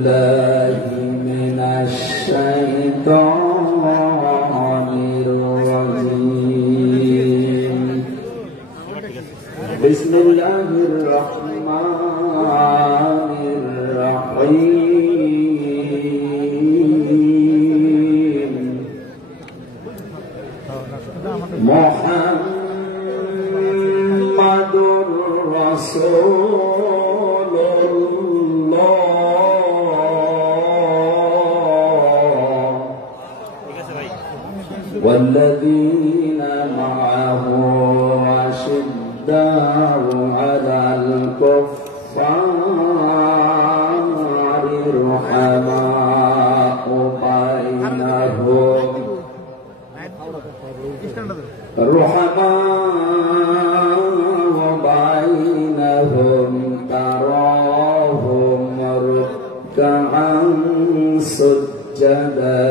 الله من الشيطان الرجيم. بسم الله الرحمن الرحيم. محمد رسول الله والذين معه أشداء على الكفار رحماء بينهم تراهم ركعا سجدا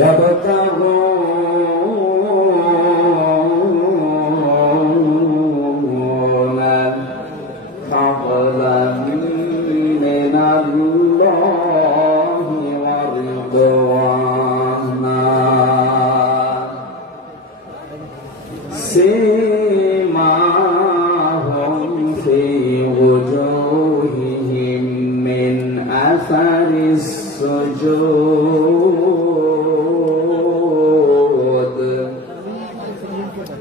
يبتغون فضلا من الله ورضوانا سيماهم في وجوههم من أثر السجود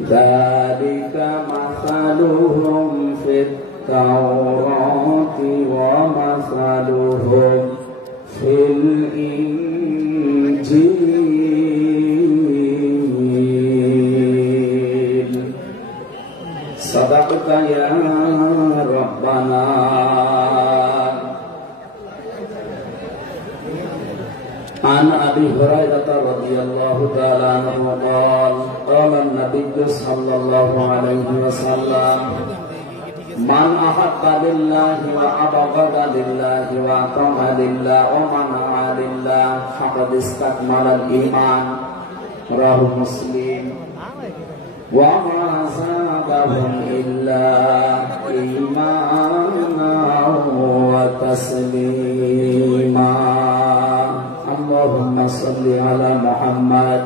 ذلك مثلهم في التوراة ومثلهم في الإنجيل. صدقت يا ربنا. عن أبي هريرة رضي الله تعالى عنه قال قال النبي صلى الله عليه وسلم من أحب لله وأبغض لله وأطاع لله ومنع لله فقد استكمل الإيمان. رواه مسلم. وما زادهم إلا إيمانا وتسليما. اللهم صل على محمد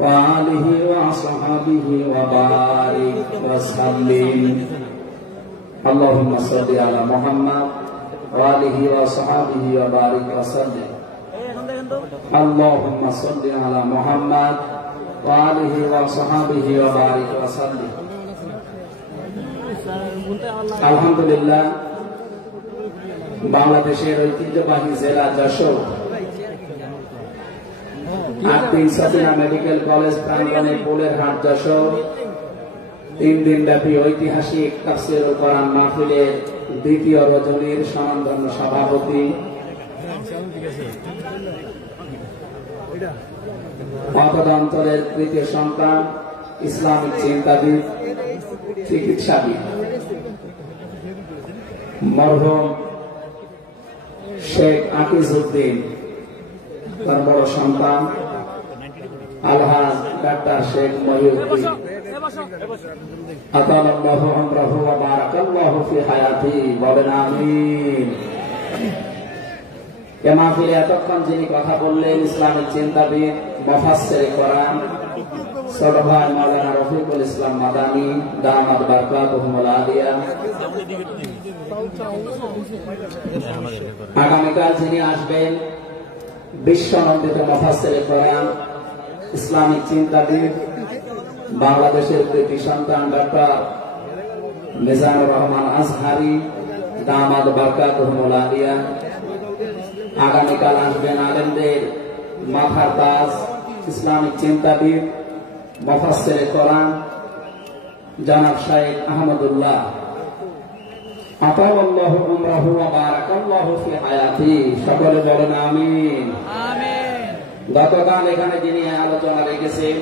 وآله وصحبه وبارك وسلم. اللهم صل على محمد وآله وصحبه وبارك وسلم. اللهم صل على محمد وآله وصحبه وبارك وسلم. আলহামদুলিল্লাহ, বাংলাদেশের ঐতিহ্যবাহী জেলা যশোর আতিসাদিনা মেডিকেল কলেজ প্রাঙ্গণে পোলের হাট যশোর 3 দিন ব্যাপী ঐতিহাসিক তাফসীরুল কোরআন মাহফিলের দ্বিতীয় রজনীর স্বনামধন্য সভাপতি অন্তরের তৃতীয় সন্তান, ইসলামিক চিন্তাবিদ, চিকিৎসাবিদ মরহুম শেখ আকিজউদ্দিন, তার বড় সন্তান আলহাজ ডাক্তার শেখ মহিউদ্দিন আতালাল্লাহু আমরাহু ওয়া বারাকাল্লাহু ফি হায়াতি। বলেন আমিন। এ মাহফিলে এতক্ষণ যিনি কথা বললেন ইসলামিক চিন্তাবিদ, মুফাসসিরে কোরআন ছোট ভাই মাওলানা রফিকুল ইসলাম মাদানী দামাত বারকাতুহুল আলিয়া। আগামীকাল যিনি আসবেন বিশ্বনন্দিত মুফাসসিরে কোরআন, ইসলামিক চিন্তাবিদ, বাংলাদেশের কৃতি সন্তান ডক্টর মিজানুর রহমান আজহারি দামাত বারকাতুহুল আলিয়া। আগামীকাল আসবেন আলেমদের মাথার তাজ, ইসলামিক চিন্তাবিদ, মুফাসসিরে কোরআন জনাব শাইখ আহমদুল্লাহ আতালাল্লাহু উমরাহু ওয়া বারাকাল্লাহু ফি হায়াতি। সকলে বলেন আমিন। গতকাল এখানে যিনি আলোচনা রেখেছেন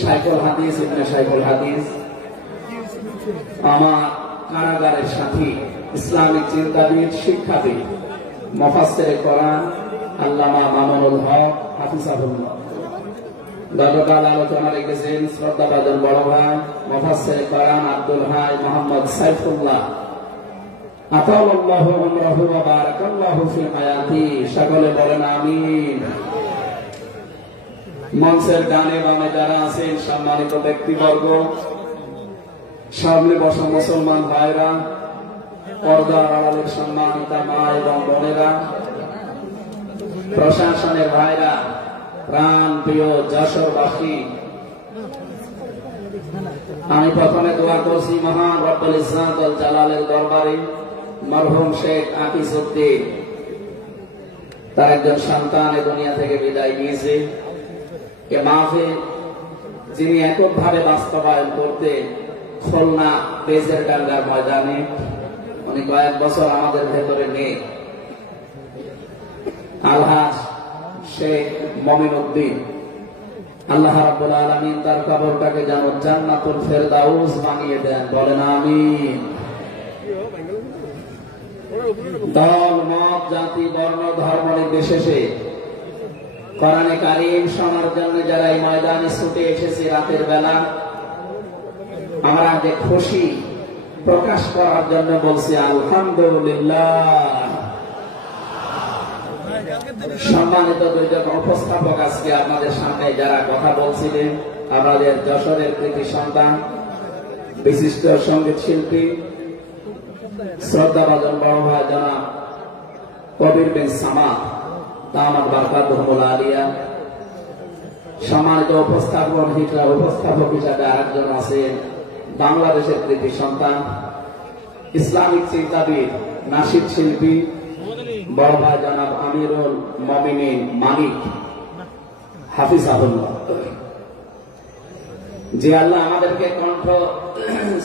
শাইখুল হাদিস ইবনে শাইখুল হাদিস, আমার কারাগারের সাথী, ইসলামিক চিন্তাবিদ, শিক্ষাবিদ, মুফাসসিরে কোরআন আল্লামা মামুনুল হক হাফিজাহুল্লাহ। গতকাল আলোচনা রেখেছেন শ্রদ্ধাভাজন বড় ভাই মুফাসসির কোরআন আব্দুল হাই মোহাম্মদ সাইফুল্লাহ, আতাল্লাহু উমরাহু ওয়া বারাকাল্লাহু ফি হায়াতি। সকলে বলেন আমিন। মঞ্চের ডানে বামে যারা আছেন সম্মানিত ব্যক্তিবর্গ, সামনে বসা মুসলমান ভাইরা, পর্দার আড়ালের সম্মানিতা মা এবং বোনেরা, প্রশাসনের ভাইরা, প্রাণ প্রিয় যশোরবাসী, আমি প্রথমে দোয়া করছি মহান রব্বুল ইজ্জত ওয়াল জালালের দরবারে মরহুম শেখ আকিজউদ্দিন, তার একজন সন্তান এই দুনিয়া থেকে বিদায় নিয়েছে। কে মাহফিল যিনি এককভাবে বাস্তবায়ন করতে খুলনা বেজেরডাঙ্গার ময়দানে, উনি কয়েক বছর আমাদের ভেতরে নেই। আলহাজ শেখ মমিন উদ্দিন, আল্লাহ রাব্বুল আলামিন তার কবরটাকে যেন জান্নাতুল ফেরদাউস বানিয়ে দেন, বলেন আমিন। দল মত জাতি বর্ণ ধর্ম নির্বিশেষে কোরআনে কারীম শোনার জন্য যারা এই ময়দানে ছুটে এসেছে রাতের বেলা, আমরা যে খুশি প্রকাশ করার জন্য বলছি আলহামদুলিল্লাহ। সম্মানিত দুইজন উপস্থাপক, আজকে আপনাদের সামনে যারা কথা বলছিলেন, আমাদের যশোরের কৃতি সন্তান বিশিষ্ট সঙ্গীত শিল্পী শ্রদ্ধাভাজন বড় ভাই জনাব কবির বিন সামাদ দামাত বারকাতুহুল আলিয়া। সম্মানিত উপস্থাপক হিসেবে আরেকজন আছেন বাংলাদেশের কৃতি সন্তান ইসলামিক চিন্তাবিদ নাশিদ শিল্পী বড় ভাই জনাব আমিরুল মুমিনিন মানিক হাফিজাহুল্লাহ। যে আল্লাহ আমাদেরকে কণ্ঠ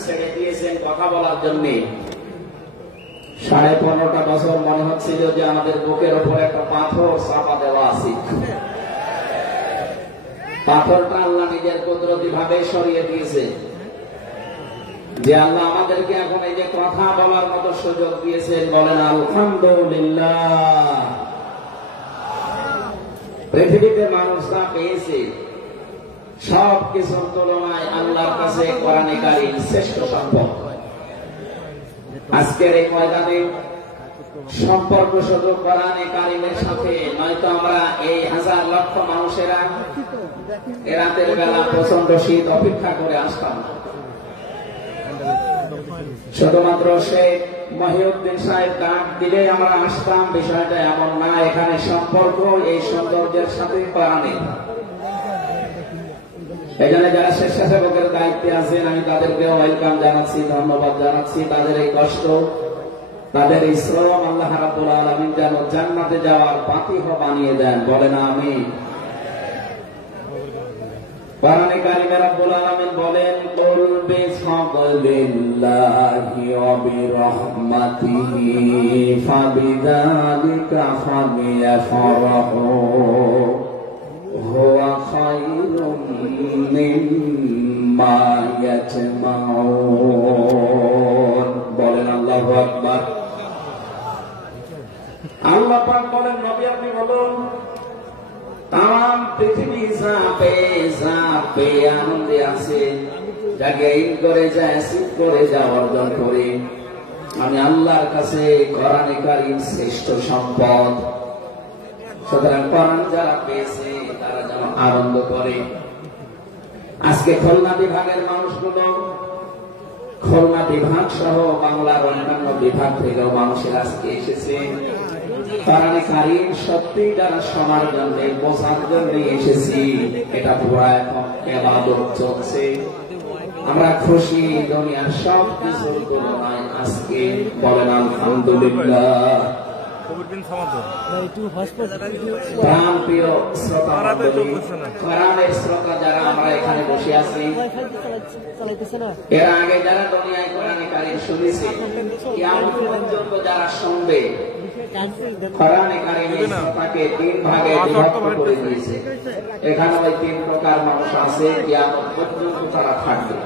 ছেড়ে দিয়েছেন কথা বলার জন্য। 15.5 বছর মনে হচ্ছিল যে আমাদের বুকের উপর একটা পাথর চাপা দেওয়া আছে। পাথরটা আল্লাহ নিজের কুদরতি ভাবে সরিয়ে দিয়েছে। যে আল্লাহ আমাদেরকে এখন এই যে কথা বলার মতো সুযোগ দিয়েছেন, বলেন আলহামদুলিল্লাহ। পৃথিবীতে মানুষ যা পেয়েছে সব কিছুর তুলনায় আল্লাহর কাছে কোরআনে কারীম শ্রেষ্ঠ সম্পদ। আজকের এই ময়দানে সম্পর্ক শুধু কোরআনে কারীমের সাথে, নয়তো আমরা এই হাজার লক্ষ মানুষেরা এ রাতের বেলা প্রচন্ড শীত অপেক্ষা করে আসতাম। শুধুমাত্র শেখ মহিউদ্দিন সাহেব ডাক দিলে আমরা আসতাম, বিষয়টা এমন না। এখানে সম্পর্ক এই সৌন্দর্যের সাথে কোরআনে। এখানে যারা স্বেচ্ছাসেবকের দায়িত্বে আছেন, আমি তাদেরকে ওয়েলকাম জানাচ্ছি, ধন্যবাদ জানাচ্ছি। তাদের এই কষ্ট, তাদের এই শ্রম আল্লাহ রাব্বুল আলামিন যেন জান্নাতে যাওয়ার পাতিহ বানিয়ে দেন, বলেন আমিন। কোরআনে কারীমে রাব্বুল আলামিন বলেন, কুল বিফাদলিল্লাহি ওয়া বিরহমাতিহি ফাবিযালিকা ফালইফরাহু হুয়া খায়রুম মিম্মা ইয়াজমাউন, বলেন আল্লাহু আকবার। আল্লাহ পাক বলেন, নবী আপনি বলুন, তাম পৃথিবী যাপে আনন্দে আছে, যাকে ঈদ করে যায়, সিদ্ধ করে যা অর্জন করে, আমি আল্লাহর কাছে কোরআনে কারীম শ্রেষ্ঠ সম্পদ। সুতরাং কোরআন যারা পেয়েছে তারা যেন আনন্দ করে। আজকে খুলনা বিভাগের মানুষগুলো, খুলনা বিভাগ সহ বাংলার অন্যান্য বিভাগ থেকেও মানুষের আজকে এসেছে কোরআনে কারীম সত্যি যারা শোনার জন্য, বোঝার জন্য এসেছি। এটা পুরো এখন ইবাদত চলছে। আমরা খুশি দুনিয়ার সব কিছুর তুলনায় আজকে, বলেন আলহামদুলিল্লাহ। প্রাণ প্রিয় শ্রোতা মণ্ডলী, কোরআনের শ্রোতা যারা আমরা এখানে বসে আছি, এর আগে যারা দুনিয়ায় কোরআনে কারীম শুনেছে, কিয়ামত পর্যন্ত যারা শুনবে, কোরআনে কারীমের শ্রোতাকে 3 ভাগে বিভক্ত করে দিয়েছে। এখানে ওই 3 প্রকার মানুষ আছে, কিয়ামত পর্যন্ত তারা থাকবে।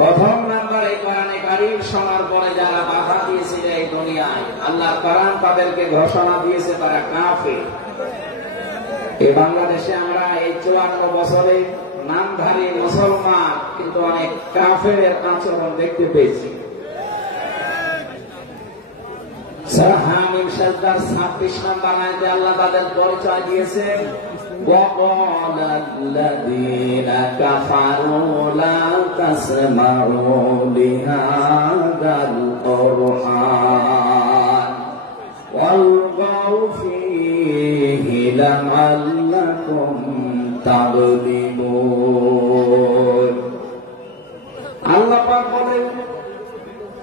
প্রথম নাম্বারে কোরআনে কারীম শোনার পরে যারা বাধা দিয়েছিল এই দুনিয়ায়, আল্লাহর কোরআন তাদেরকে ঘোষণা দিয়েছে তারা কাফের। এই বাংলাদেশে আমরা এই 54 বছরে নামধারী মুসলমান কিন্তু অনেক কাফেরের আচরণ দেখতে পেয়েছি। সূরা হামিম সাজদার 26 নম্বর আয়াতে আল্লাহ তাদের পরিচয় দিয়েছেন, وَقَالَ الَّذِينَ كَفَرُوا لَا تَسْمَعُوا لِهَذَا الْقُرْآنِ وَالْغَوْا فِيهِ لَعَلَّكُمْ تَغْلِبُونَ। আল্লাহ পাক বলেন,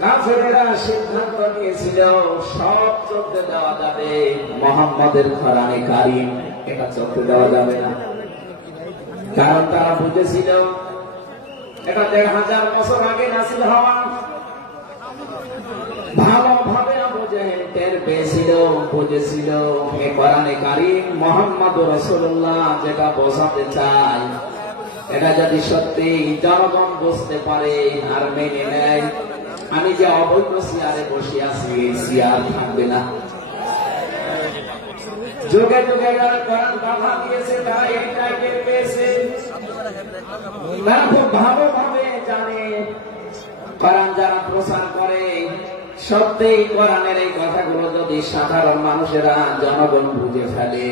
কাফেরেরা সিদ্ধান্ত নিয়েছিল সব চলতে দেওয়া যাবে, মুহাম্মদের কোরআনে কারীম এটা চলতে দেওয়া যাবে না। কারণ তারা বুঝেছিল এটা ১,৫০০ বছর আগে নাযিল হওয়া। ভালোভাবে আবু জেহেল টের পেয়েছিল, বুঝেছিল এই কোরআনে কারীম মুহাম্মদুর রাসূলুল্লাহ যেটা বোঝাতে চায় এটা যদি সত্যি জনগণ বুঝতে পারে আর মেনে নেয়, আমি যে অবৈধ চেয়ারে বসে আছি চেয়ার থাকবে না। যুগে যুগে যারা কোরআন কথা দিয়েছে তারা এই টাইপের পেয়েছে। তারা খুব ভালোভাবে জানে কোরআন যারা প্রচার করে সত্যিই কোরআনের এই কথাগুলো যদি সাধারণ মানুষেরা জনগণ বুঝে ফেলে,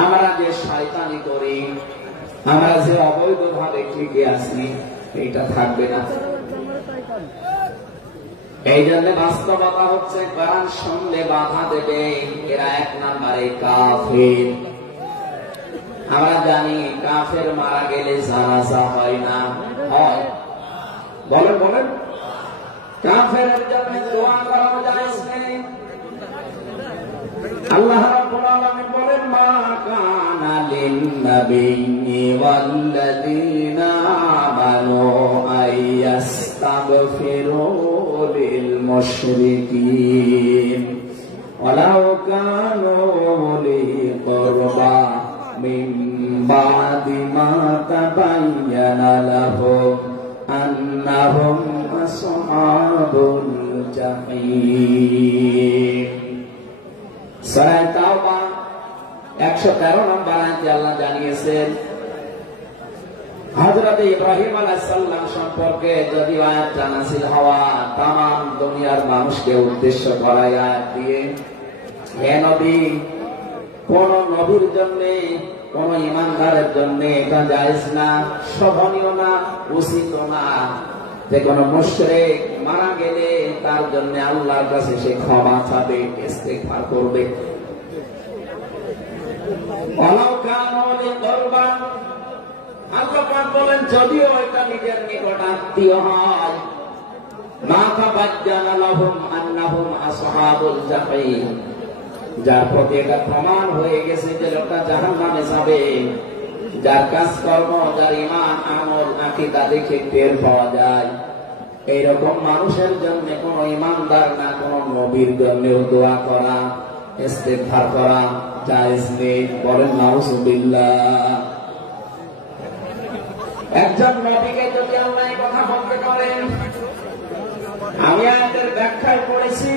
আমরা যে শয়তানি করি, আমরা যে অবৈধভাবে টিকে আছি এটা থাকবে না। এই জন্য বাস্তবতা হচ্ছে কোরআন শুনলে বাধা দেবে এরা ১ নম্বরে কাফের। আমরা জানি কাফের মারা গেলে জানাজা হয় না, হয়? বলেন বলেন, কাফেরের জন্য দোয়া করা জায়েজ নেই। আল্লাহ রাব্বুল আলামিন বলেন, মা কানা লিন-নাবিয়্যি ওয়াল্লাযীনা আমানু আইয়াস্তাগফিরু লিল-মুশরিকিন ওয়ালাউ কানু উলি কুরবা মিন বা'দি মা তাবায়্যানা লাহুম আন্নাহুম আসহাবুল জাহিম। সূরা তাওবা 113 নম্বর আয়াতে আল্লাহ জানিয়েছেন, হযরত ইব্রাহিম আলাইহিস সালাম সম্পর্কে যদি আয়াতটা নাযিল হওয়া তামাম দুনিয়ার মানুষকে উদ্দেশ্য করা আয়াত দিয়ে, হে নবী, কোন নবীর জন্য কোন ঈমানদারের জন্য এটা জায়েজ না, শোভনীয় না, উচিত না যে কোন মুশরিক মারা গেলে তার জন্য আল্লাহর কাছে সে ক্ষমা চাবে, ইস্তিগফার করবে। ওয়ালাউ কানু লিকুরবা, আল্লাহ পাক বলেন যদিও এটা নিজের নিকট আত্মীয় হয়, মা তাবায়্যানা লাহুম আন্নাহুম আসহাবুল জাহিম, যার প্রতি এটা প্রমাণ হয়ে গেছে যে লোকটা জাহান্নামে যাবে, যার কাজকর্ম, যার ঈমান, আমল, আকীদা দেখে টের পাওয়া যায়, এইরকম মানুষের জন্য কোন ঈমানদার না কোন নবীর জন্যও দোয়া করা, ইস্তিগফার করা জায়েজ নেই। বলেন নাউযুবিল্লাহ। একজন নবীকে যদি আল্লাহ এই কথা বলতে পারেন, আমি আয়াতের ব্যাখ্যায় পড়েছি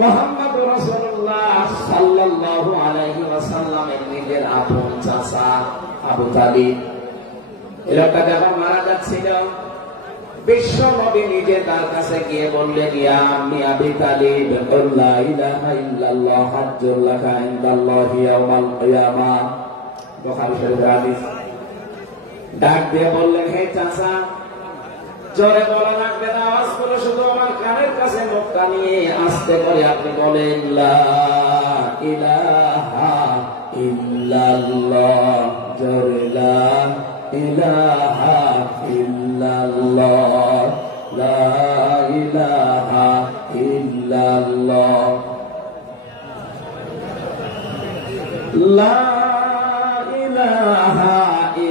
মুহাম্মদুর রাসূলুল্লাহ সাল্লাল্লাহু আলাইহি ওয়াসাল্লামের নিজের আপন চাচা আবু তালিব, এই লোকটা যখন মারা যাচ্ছিল বিশ্ব নবী নিজে তার কাছে গিয়ে বললেন, ইয়া আম্মি আবি তালিব, লা ইলাহা ইল্লাল্লাহ হাজ্জুল লাকা ইনদাল্লাহি ইয়াওমাল কিয়ামাহ। বুখারী শরীফের হাদিস। ডাক দিয়ে বললেন, হে চাচা, জোরে বলা লাগবে না, আওয়াজ করে শুধু আমার কানের কাছে মুখটা নিয়ে আস্তে করে আপনি বলেন, লা ইলাহা ইল্লাল্লাহ, জোরে লা ইলাহা ইল্লাল্লাহ, লা ইলাহা ইল্লাল্লাহ, লা ইলাহা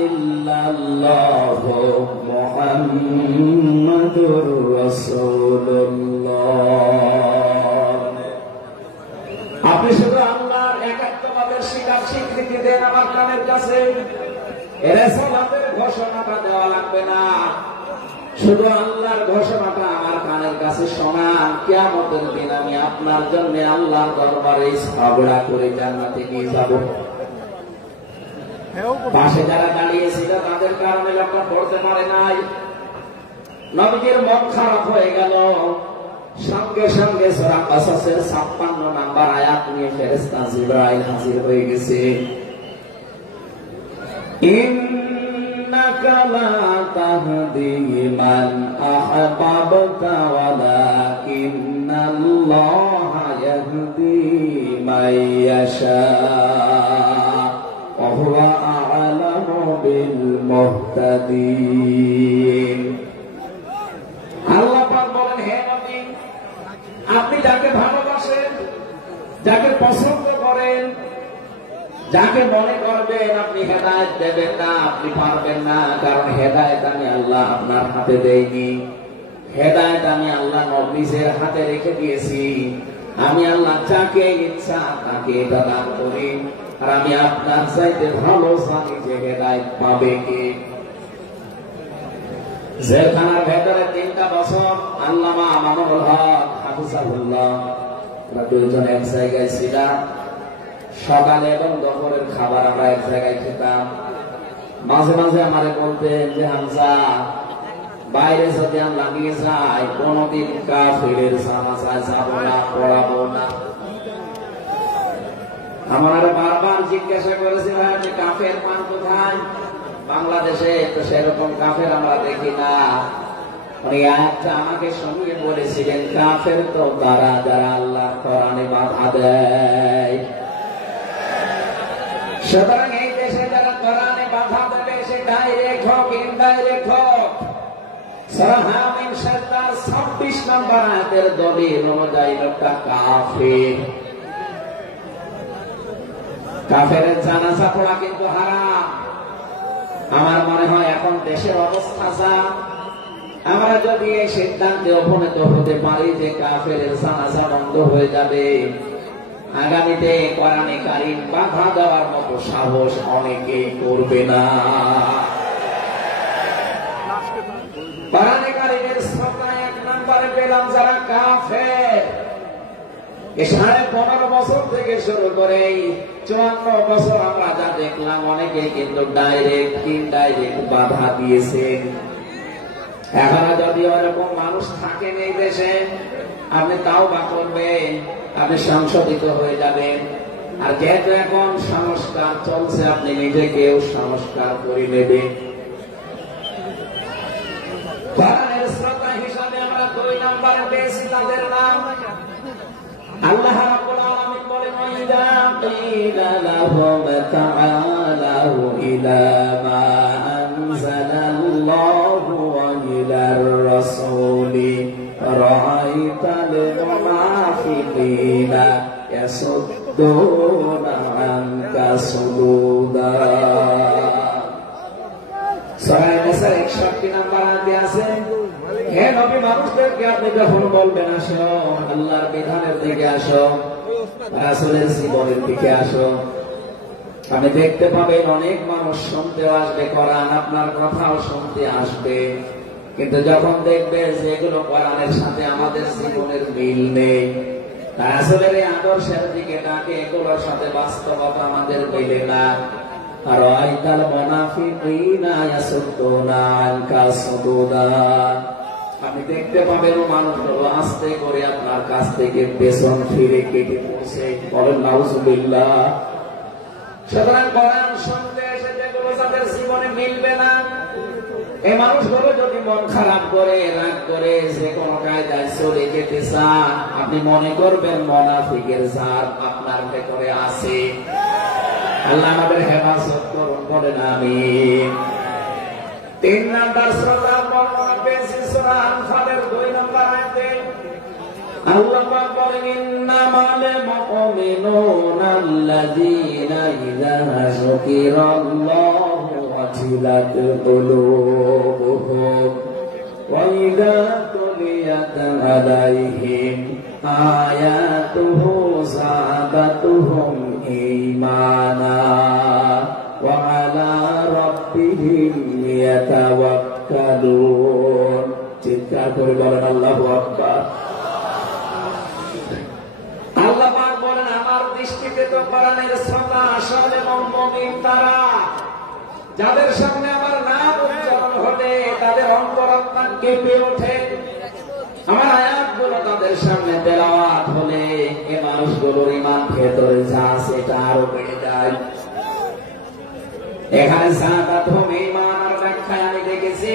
ইল্লাল্লাহ মুহাম্মাদুর রাসূলুল্লাহ। আপনি শুধু আল্লাহর একাত্মবাদের স্বীকৃতি দেন আমার কানের কাছে, রিসালাতের ঘোষণাটা দেওয়া লাগবে না, শুধু আল্লাহর ঘোষণাটা আমার কানের কাছে শোনান। কিয়ামতের দিন আমি আপনার জন্য আল্লাহর দরবারে ঝগড়া করে জান্নাতে নিয়ে যাব। পাশে যারা দাঁড়িয়েছিল তাদের কারণে লোকটা পড়তে পারে নাই। নবীজির মন খারাপ হয়ে গেল। সঙ্গে সঙ্গে সূরা কাসাসের ৫৬ নাম্বার আয়াত নিয়ে ফেরেশতা জিবরাইল হাজির হয়ে গেছে। ইন্নাকা লা তাহদি মান আহবাবতা ওয়ালাকিন্নাল্লাহা ইয়াহদি মান ইয়াশা ওয়া হুয়া আ'লামু বিল মুহতাদিন। আল্লাহ পাক বলেন, হে নবী, আপনি যাকে ভালোবাসেন, যাকে পছন্দ করেন, যাকে মনে করবেন আপনি হেদায়েত দেবেন না, আপনি পারবেন না, কারণ হেদায়েত আমি আল্লাহ আপনার হাতে দেইনি। হেদায়েত আমি আল্লাহ নিজের হাতে রেখে দিয়েছি। আমি আল্লাহ যাকে ইচ্ছা তাকে এটা দান করি। আর আমি আপনার চাইতে ভালো জানি যে হেদায়েত পাবে কে। জেলখানার ভেতরে ৩টা বছর আল্লামা আমানুল হক হাফিজাহুল্লাহ আমরা দুইজন এক জায়গায় ছিলাম। সকালে এবং দুপুরের খাবার আমরা এক জায়গায় খেতাম। মাঝে মাঝে আমারে বলতেন যে হামজা, বাইরে যদি আমরা নিয়ে যাই কোনদিন কাফেরের জানাজায় যাব না, পড়াবো না। আমার বারবার জিজ্ঞাসা করেছি, ভাই আপনি কাফের পান কোথায়? বাংলাদেশে তো সেরকম কাফের আমরা দেখি না। আয়াতটা আমাকে সঙ্গে বলেছিলেন, কাফের তো তারা যারা আল্লাহ কোরআনে বাধা দেয়। সুতরাং এই দেশে যারা কোরআনে বাধা দেবে, সে ডাইরেক্ট হোক ইনডাইরেক্ট হোক, সূরা হামিম 26 নম্বর আয়াতের দলিল অনুযায়ী লোকটা কাফের। কাফেরের জানাজা পড়া কিন্তু হারাম। আমার মনে হয় এখন দেশের অবস্থা যা, আমরা যদি এই সিদ্ধান্তে উপনীত হতে পারি যে কাফেরের জানাজা বন্ধ হয়ে যাবে, আগামীতে কোরআনে কারীম বাধা দেওয়ার মতো সাহস অনেকেই করবে না। কোরআনে কারীমের সূরা ১ নম্বরে পেলাম যারা কাফের। 15.5 বছর থেকে শুরু করে 54 বছর আমরা যা দেখলাম, অনেকে কিন্তু ডাইরেক্ট ইনডাইরেক্ট বাধা দিয়েছেন। এখনো যদি ওরকম মানুষ থাকেন এই দেশে, আপনি তাওবা করবেন, আপনি সংশোধিত হয়ে যাবেন। আর যেহেতু এখন সংস্কার চলছে, আপনি নিজেকেও সংস্কার করে নেবেন। কোরআনের শ্রোতা হিসাবে আমরা 2 নম্বরে পেয়েছি তাদের নাম। আল্লাহ রাব্বুল আলামিন বলেন, ওয়াইদা কিলা লাহুম তাআলাউ ইলা মা আনজালাল্লাহু ওয়া ইলার রাসূলি রাআইতাল মুনাফিকিনা ইয়াসুদ্দুনা আনকা সুদুদা। সূরা নিসা 61 নম্বর আয়াতে আছে, হে নবী, মানুষদেরকে আপনি যখন বলবেন আসো আল্লাহর বিধানের দিকে, আসো রাসূলের জীবনের দিকে আসো, আপনি দেখতে পাবেন অনেক মানুষ শুনতে আসবে কোরআন, আপনার কথাও শুনতে আসবে। কিন্তু যখন দেখবে যে এগুলো কোরআনের সাথে আমাদের জীবনের মিল নেই, রাসূলের এই আদর্শের দিকে ডাকে, এগুলোর সাথে বাস্তবতা আমাদের মিলে না, আর আইতাল মুনাফিকিনা ইয়াসুদ্দুনা আনকা সুদুদা, আপনি দেখতে পাবেন মানুষগুলো আস্তে করে আপনার কাছ থেকে পেছন ফিরে কেটে পড়ছে। বলেন নাউজুবিল্লাহ। সুতরাং কোরআন শুনতে এসে যেগুলো যাদের জীবনে মিলবে না, এই মানুষগুলো যদি মন খারাপ করে, রাগ করে, যে কোনো কায়দায় চলে যেতে চান, আপনি মনে করবেন মুনাফিকের জাত আপনার ভেতরে আছে। আল্লাহ আমাদের হেফাজত করুন, বলেন আমিন। 3 নম্বর শ্রোতা বর্ণনা পেয়েছি সূরা আনফালের 2 নম্বর আয়াতে। আল্লাহ পাক বলেন, ইন্নামাল মুমিনুনা আল্লাযীনা ইযা যুকিরাল্লাহু ওয়াজিলাত কুলুবুহুম ওয়া ইযা তুলিয়াত আলাইহিম আয়াতুহু যাদাতুহুম ঈমানা ওয়া আলা রাব্বিহিম ইয়াতাওয়াক্কালুন। চিৎকার করে বলেন আল্লাহু আকবার। আল্লাহ পাক বলেন, আমার দৃষ্টিতে তো কোরআনের শ্রোতা আসলে মুমিন তারা যাদের সামনে আমার নাম উচ্চারণ হলে তাদের অন্তরাত্মা কেঁপে ওঠে, আমার আয়াতগুলো তাদের সামনে তেলাওয়াত হলে এ মানুষগুলোর ঈমান ভেতরে যা আছে এটা আরো বেড়ে যায়। এখানে সাহাদাতুল ঈমান আর ব্যাখ্যায় আমি দেখেছি,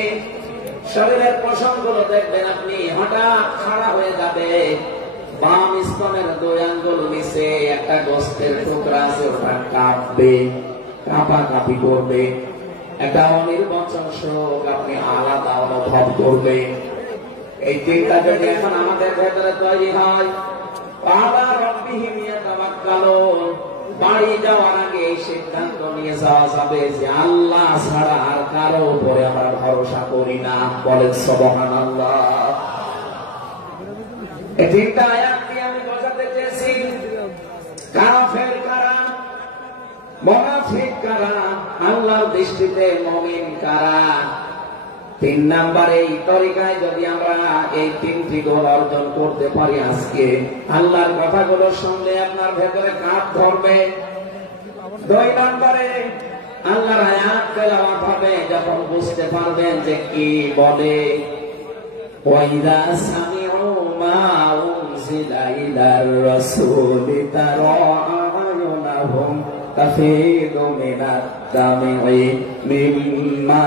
শরীরের পশমগুলো দেখবেন আপনি হঠাৎ খাড়া হয়ে যাবে, বাম স্তনের 2 আঙ্গুল নিচে একটা গোস্তের টুকরা আছে, ওটা কাঁপবে, কাঁপাকাঁপি করবে, একটা অনির্বাচন শোক আপনি আলাদা অনুভব করবেন। এই চিন্তা যদি এখন আমাদের ভেতরে তৈরি হয়, আলা রাব্বিহিম ইয়াতাওয়াক্কালুন, বাড়ি যাওয়ার আগে এই সিদ্ধান্ত নিয়ে যাওয়া যাবে যে আল্লাহ ছাড়া আর কারো উপরে আমরা ভরসা করি না। বলেন সুবহানাল্লাহ। এই 3টা আয়াত দিয়ে আমি বোঝাতে চেয়েছি কাফের কারা, মুনাফিক কারা, আল্লাহর দৃষ্টিতে মুমিন কারা। 3 নাম্বারে এই তরিকায় যদি আমরা এই 3টি গুণ অর্জন করতে পারি, আজকে আল্লাহর কথাগুলো শুনলে আপনার ভেতরে কাঁপ ধরবে। 2 নাম্বারে আল্লাহর আয়াত তেলাওয়াত হবে, যখন বুঝতে পারবেন যে কি বলে, ওয়াইদা সামিউ মা উনজিলা ইলার রাসূলি তারা আ'য়ুনাহুম তাফীদু মিনাদ দাম'i মিম্মা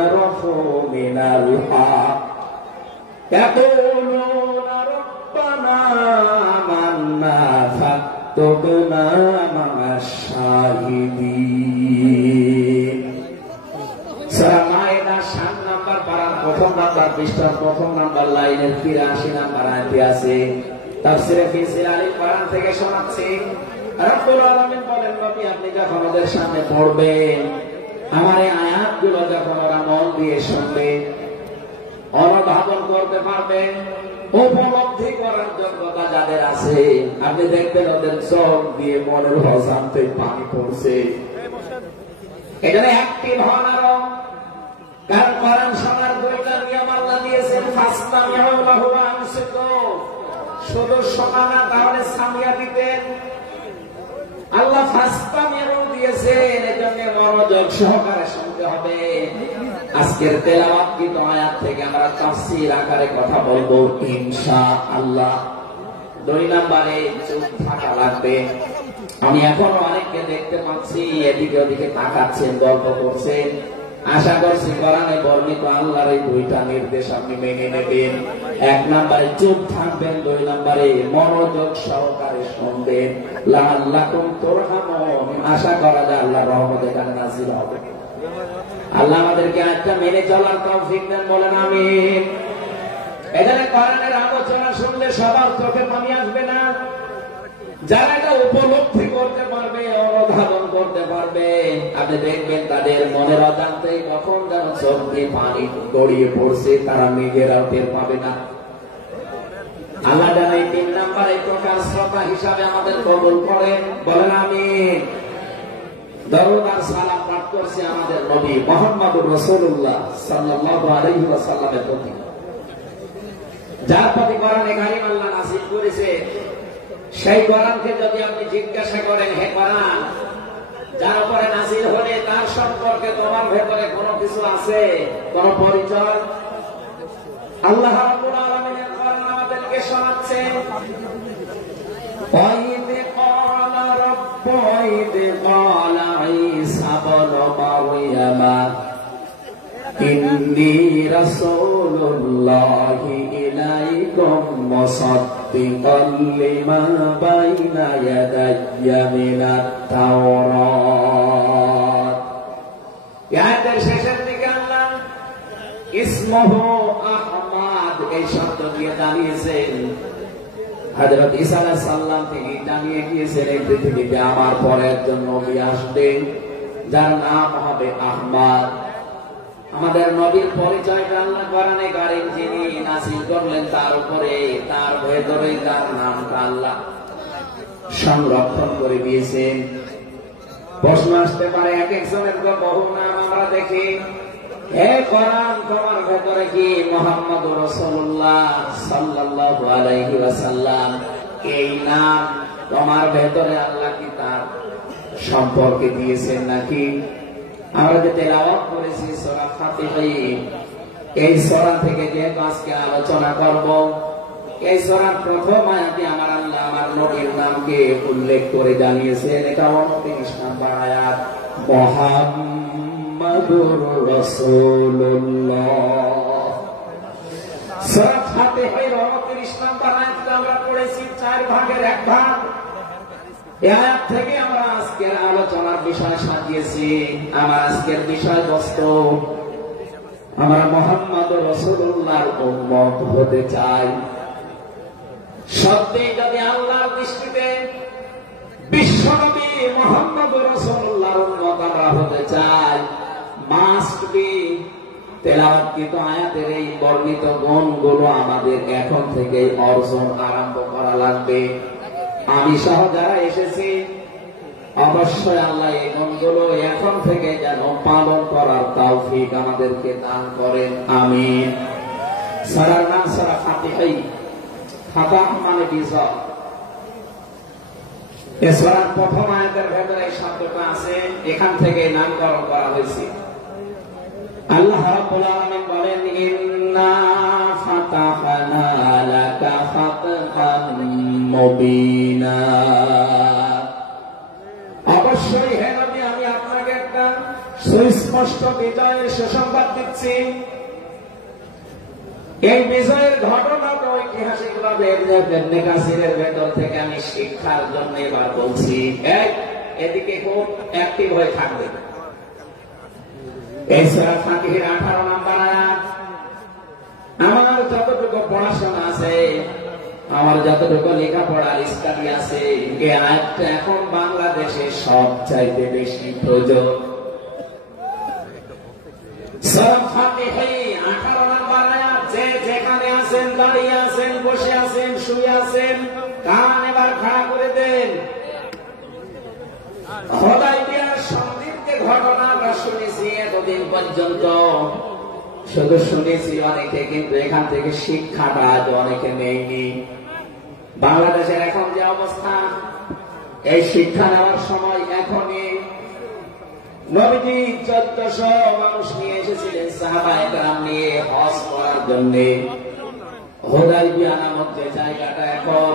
আরাফু মিনাল হক ইয়াকুলুনা রাব্বানা আমান্না ফাক্তুবনা মা'আশ শাহিদিন। সূরা মায়েদা 7 নাম্বার পারার 1 নাম্বার পৃষ্ঠার 1 নাম্বার লাইনের 83 নাম্বার আয়াতে আছে। তাফসীরে ফি সিলালিল কোরআন থেকে শোনাচ্ছি, রব্বুল আলামিন বলেন, নবী আপনি যখন ওদের সামনে পড়বেন, আমার এই আয়াতগুলো যখন ওরা মন দিয়ে শুনবে, অনুধাবন করতে পারবে, উপলব্ধি করার যোগ্যতা যাদের আছে, আপনি দেখবেন ওদের চোখ দিয়ে মনের অজান্তে পানি পড়ছে। এখানে অ্যাক্টিভ হন আরো, কারণ কোরআন শোনার 2টা নিয়ম আল্লাহ দিয়েছেন, ফাসতামিউ লাহু ওয়া আনসিতু। শুধু শোনা না, তাহলে সামিয়া দিতেন। আল্লাহ ফাসতামিউ দিয়েছেন, এজন্য মনোযোগ সহকারে শুনতে হবে। আজকের তেলাওয়াতকৃত আয়াত থেকে আমরা তাফসীর আকারে কথা বলবো ইনশাআল্লাহ। 2 নম্বরে চুপ থাকা লাগবে। আমি এখনো অনেককে দেখতে পাচ্ছি এদিকে ওদিকে তাকাচ্ছেন, গল্প করছেন। আশা করছি কোরআনে বর্ণিত আল্লাহর এই 2টা নির্দেশ আপনি মেনে নেবেন। 1 নম্বরে চুপ থাকবেন, 2 নম্বরে মনোযোগ সহকারে শুনবেন। লাআল্লাকুম তুরহামুন, আশা করা যায় আল্লাহর রহমত এখানে নাযিল হবে। আল্লাহ আমাদেরকে আয়াতটা মেনে চলার তৌফিক দেন, বলেন আমিন। এখানে কোরআনের আলোচনা শুনলে সবার চোখে পানি আসবে না। যারা এটা উপলব্ধি করতে পারবে, অনুধাবন করতে পারবে, আপনি দেখবেন তাদের মনের অজান্তেই কখন যেন চোখ দিয়ে পানি গড়িয়ে পড়ছে, তারা নিজেরাও টের পাবে না। আল্লাহ যেন এই 3 নাম্বার এই প্রকার শ্রোতা হিসাবে আমাদের কবুল করেন, বলেন আমিন। দরুদ আর সালাম পাঠ করছি আমাদের নবী মুহাম্মদুর রাসূলুল্লাহ সাল্লাল্লাহু আলাইহি ওয়াসাল্লামের প্রতি, যার প্রতি কোরআনে কারীম আল্লাহ নাযিল করেছে। সেই কোরআনকে যদি আপনি জিজ্ঞাসা করেন, হে কোরআন, যার উপরে নাযিল হলে তার সম্পর্কে তোমার ভেতরে কোনো কিছু আছে, কোন পরিচয়? আল্লাহ রাব্বুল আলামিনের কোরআন আমাদেরকে শোনাচ্ছেন, وَإِذْ قَالَ عِيسَى ابْنُ مَرْيَمَ إِنِّي رَسُولُ اللَّهِ إِلَيْكُمْ مُصَدِّقًا لِمَا بَيْنَ يَدَيَّ مِنَ التَّوْرَاةِ। আয়াতের শেষের দিকে আল্লাহ ইসমুহু আহমাদ এই শব্দ দিয়ে জানিয়েছেন, হযরত ঈসা আলাইহিস সালাম তিনি জানিয়ে গিয়েছেন এই পৃথিবীতে আমার পরে একজন নবী আসবেন যার নাম হবে আহমদ। আমাদের নবীর পরিচয়টা আল্লাহ কোরআনে কারীম যিনি নাযিল করলেন তার উপরে, তার ভেতরে তার নামটা আল্লাহ সংরক্ষণ করে দিয়েছেন। প্রশ্ন আসতে পারে, এক একজনের তো বহু নাম আমরা দেখি, হে কোরআন তোমার ভেতরে কি মুহাম্মদুর রাসূলুল্লাহ সাল্লাল্লাহু আলাইহি ওয়াসাল্লাম এই নাম তোমার ভেতরে আল্লাহ কি তার সম্পর্কে দিয়েছেন নাকি? আমরা যে তেলাওয়াত করেছি সূরা ফাতিহা, এই সূরা থেকে যে আজকে আলোচনা করব, এই সূরার প্রথম আয়াতে আমার আল্লাহ আমার নবীর নামকে উল্লেখ করে জানিয়েছেন। এটা 29 নম্বর আয়াত, মুহাম্মাদুর রাসূলুল্লাহ। সূরা ফাতিহার 29 নম্বর আয়াতটা আমরা পড়েছি 4 ভাগের 1 ভাগ। এই আয়াত থেকে আমরা আজকের আলোচনার বিষয় সাজিয়েছি। আমার আজকের বিষয়বস্তু, আমরা মুহাম্মদুর রাসূলুল্লাহর উম্মত হতে চাই। সত্যি যদি আল্লাহর দৃষ্টিতে বিশ্বনবী মুহাম্মদুর রাসূলুল্লাহর উম্মত আমরা হতে চাই, মাস্ট বি তেলাওয়াতকৃত আয়াতের এই বর্ণিত গুণগুলো আমাদের এখন থেকে অর্জন আরম্ভ করা লাগবে। আমি সহ যারা এসেছি অবশ্যই আল্লাহ এই গুণগুলো এখন থেকে যেন পালন করার তৌফিক আমাদেরকে দান করেন, আমিন। সূরার নাম সূরা ফাতিহা, ফাতাহ মানে বিজয়। এই সূরার প্রথম আয়াতের ভেতরে এই শব্দটা আছে, এখান থেকে নামকরণ করা হয়েছে। আল্লাহ রাব্বুল আলামিন বলেন, ইন্না ফাতাহনা লাকা ফাতহান মুবিনা। অবশ্যই হে নবী, আমি আপনাকে একটা সুস্পষ্ট বিজয়ের সুসংবাদ দিচ্ছি। এই বিজয়ের ঘটনাটা ঐতিহাসিকভাবে ইবনে কাসিরের ভেতর থেকে আমি শিক্ষার জন্য এবার বলছি। এদিকে খুব অ্যাক্টিভ হয়ে থাকবে। এই সূরা ফাতিহার 18 নম্বর আয়াত। আমার যতটুকু পড়াশোনা আছে, আমার যতটুকু লেখাপড়ার স্টাডি আছে, এই আয়াতটা এখন বাংলাদেশে সবচাইতে বেশি প্রয়োজন। সূরা ফাতিহা 18 নম্বর আয়াত। যে যেখানে আছেন, দাঁড়িয়ে আছেন, বসে আছেন, শুয়ে আছেন, কান এবার খাড়া করে দেন। হুদায়বিয়ার সন্ধিতে ঘটনা আমরা শুনেছি এতদিন পর্যন্ত, শুধু শুনেছি অনেকে, কিন্তু এখান থেকে শিক্ষাটা আজ অনেকে নেয়নি। বাংলাদেশের এখন যে অবস্থা, এই শিক্ষা নেওয়ার সময় এখনই। নবীজি 1400 মানুষ নিয়ে এসেছিলেন সাহাবায়ে কেরাম নিয়ে হজ করার জন্য। হুদায়বিয়া নামক যে জায়গাটা, এখন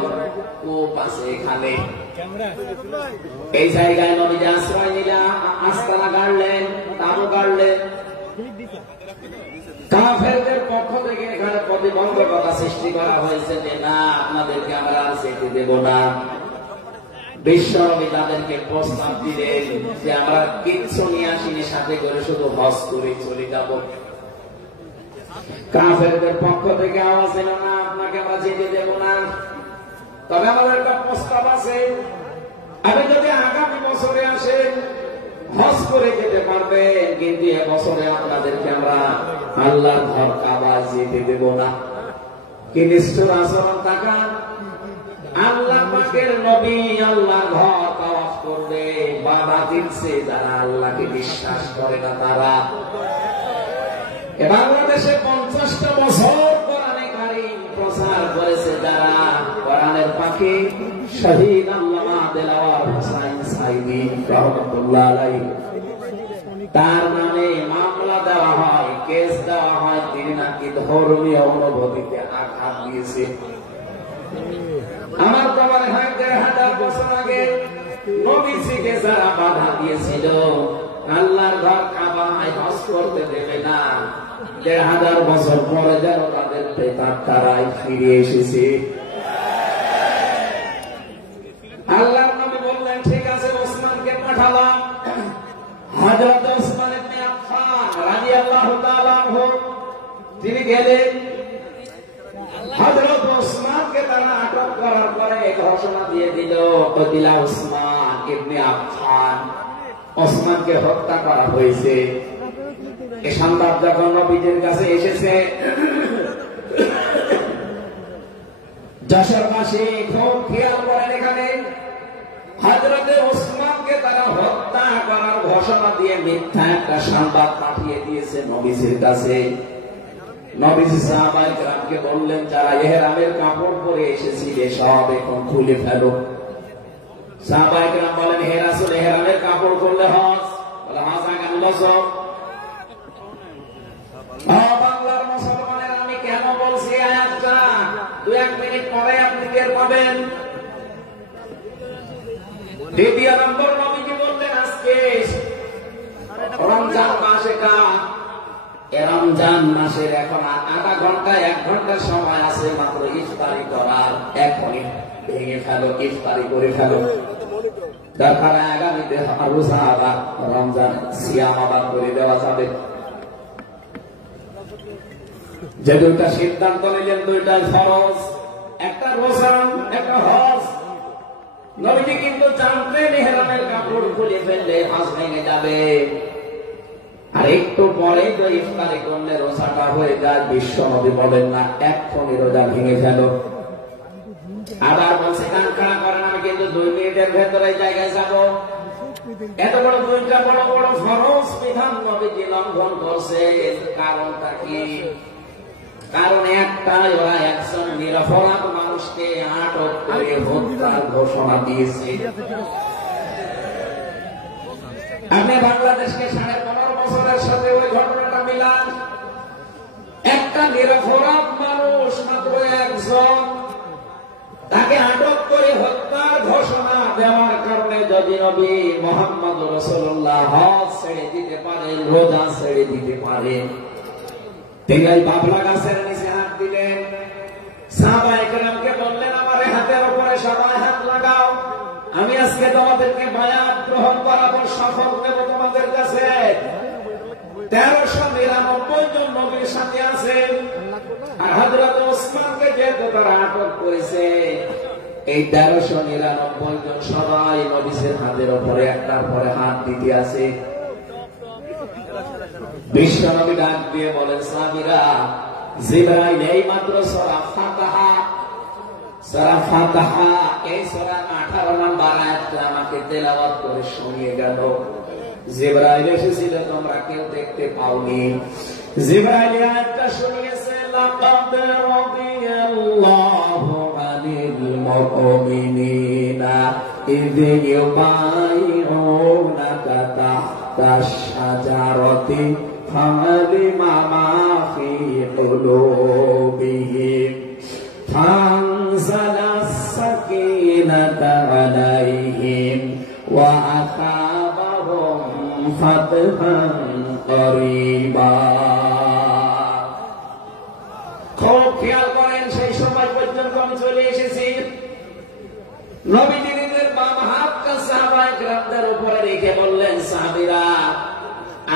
কূপ আছে এখানে, এই জায়গায় নবীজি আশ্রয় নিলেন, আস্তানা গাড়লেন, তাবু গাড়লেন। কাফেরদের পক্ষ থেকে এখানে প্রতিবন্ধকতা সৃষ্টি করা হয়েছে যে না, আপনাদেরকে আমরা আর যেতে দেব না। বিশ্বনবী তাদেরকে প্রস্তাব দিলেন যে আমরা কিচ্ছু নিয়ে আসিনি, সাথে করে শুধু হজ করে চলে যাব। কাফেরদের পক্ষ থেকে আওয়াজ এল, না, আপনাকে আমরা যেতে দেব না, তবে আমাদের একটা প্রস্তাব আছে। আপনি যদি আগামী বছরে আসেন, হজ করে যেতে পারবেন, কিন্তু এবছরে আপনাদেরকে আমরা আল্লাহর ঘর কাবা যেতে দেব না। কি নিষ্ঠুর আচরণ! তাকান, আল্লাহ পাকের নবী আল্লাহর ঘর তাওয়াফ করবে, বাধা দিচ্ছে যারা আল্লাহকে বিশ্বাস করে না তারা। বাংলাদেশে 50টা বছর কোরআনে কারীম প্রচার করেছে যারা, কোরআনের পাখি শহীদ আল্লামা দেলাওয়ার হোসাইন সাইদি রহমাতুল্লাহ আলাইহি, তার নামে মামলা দেওয়া হয়, কেস দেওয়া হয়। তিনি নাকি ধর্মীয় অনুভূতিতে আঘাত দিয়েছে। আমার তো মনে হয় 1000 বছর আগে নবীজিকে যারা বাধা দিয়েছিল আল্লাহর ঘর কাবায় হজ করতে দেবে না, 1000 বছর পরে যেন তাদের প্রেতাত্মারাই ফিরে এসেছে। আল্লাহর নবী বললেন, ঠিক আছে, ওসমানকে পাঠালাম। হযরত ওসমান ইবনে আফফান রাদিয়াল্লাহু তাআলা আনহু তিনি গেলেন। হযরত ওসমানকে তারা আটক করার পরে ঘোষণা দিয়ে দিল, কতিলা ওসমান ইবনে আফফান, ওসমানকে হত্যা করা হয়েছে। এই সংবাদ যখন নবীজির কাছে এসেছে, যশোরবাসী খুব খেয়াল করেন, এখানে হযরত ওসমানকে তারা হত্যা করার ঘোষণা দিয়ে মিথ্যা একটা সংবাদ পাঠিয়ে দিয়েছে নবীজির কাছে। নবীজি সাহাবায়ে কেরামকে বললেন, যারা ইহরামের কাপড় পরে এসেছিল সব এখন খুলে ফেলো। সাহাবায়ে কেরাম বলেন, হে রাসূল, ইহরামের কাপড় খুললে হজ? বলে, হজ আগামী বছর। বাংলার মুসলমানের আমি কেন বলছি আয়াতটা 2-1 মিনিট পরে আপনি টের পাবেন। দ্বিতীয় নম্বর নবীজি বললেন আজকে রমজান মাস, এটা রমজান মাসের এখন আধা ঘন্টা 1 ঘন্টা সময় আছে মাত্র ইফতারি করার। এখনই ভেঙে ফেলো, ইফতারি করে ফেলো। তারপরে আগামীতে রোজা আবার রমজান সিয়াম আবার করে দেওয়া যাবে। যে দুইটা সিদ্ধান্ত নিলেন, দুইটাই ফরজ, একটা রোজা একটা হজ। নবীজি কিন্তু জানতেন ইহরামের কাপড় খুলে ফেললে হজ ভেঙে যাবে, আর একটু পরেই তো ইফতারি করলে রোজাটা হয়ে যায়। বিশ্ব নবী বলেন না এক্ষুনি রোজা ভেঙে ফেল। আবার বলছে কান খাড়া করেন, আমি কিন্তু 2 মিনিটের ভেতরে জায়গায় যাব। এত বড় দুইটা বড় বড় ফরজ বিধান নবীজি লঙ্ঘন করছে। কারণটা কি? কারণ একটাই, ওরা একজন নিরপরাধ মানুষকে আটক করে হত্যার ঘোষণা দিয়েছে। আপনি বাংলাদেশকে 15.5 বছরের সাথে ওই ঘটনাটা মিলান। একটা নিরপরাধ মানুষ, মাত্র একজন, তাকে আটক করে হত্যার ঘোষণা দেওয়ার কারণে যদি নবী মুহাম্মদ রাসূলুল্লাহ হজ ছেড়ে দিতে পারেন, রোজা ছেড়ে দিতে পারেন, তিনি ওই বাবলা গাছের নিচে হাত দিলেন। সাহাবায়ে কেরামকে বললেন আমার হাতের উপরে সবাই হাত লাগাও, আমি আজকে তোমাদেরকে বায়াত গ্রহণ করাবো, শপথ নেব তোমাদের কাছে। 1399 জন নবীর সাথে আছেন, আর হযরত ওসমানকে যেহেতু তারা আটক করেছে, এই 1399 জন সবাই নবীর হাতের উপরে একটার পরে হাত দিতে আছে। বিশ্ব নবী ডাক দিয়ে বলেন সাহাবীরা, জিবরাইল এই মাত্র সূরা ফাতিহা এই সূরা 18 নম্বর আয়াতটা আমাকে তেলাওয়াত করে শুনিয়ে গেল। জিবরাইল এসেছিল, তোমরা কেউ দেখতে পাওনি। জিবরাইল আয়াতটা শুনিয়েছে, লাকাদ রাদিয়াল্লাহু আনিল মুমিনিনা ইয ইউবাইউনাকা তাহতাশ শাজারাতি ফালিমা মা ফি কুলুবিহিম ফানজালাস সাকিনাতা আলাইহিম ওয়া আসাবাহুম ফাতহান করিবা। খুব খেয়াল করেন, সেই সময় পর্যন্ত আমি চলে এসেছি। নবীজি নিজের বাম হাতটা সাহাবায়ে কেরামদের উপরে রেখে বললেন, সাহাবীরা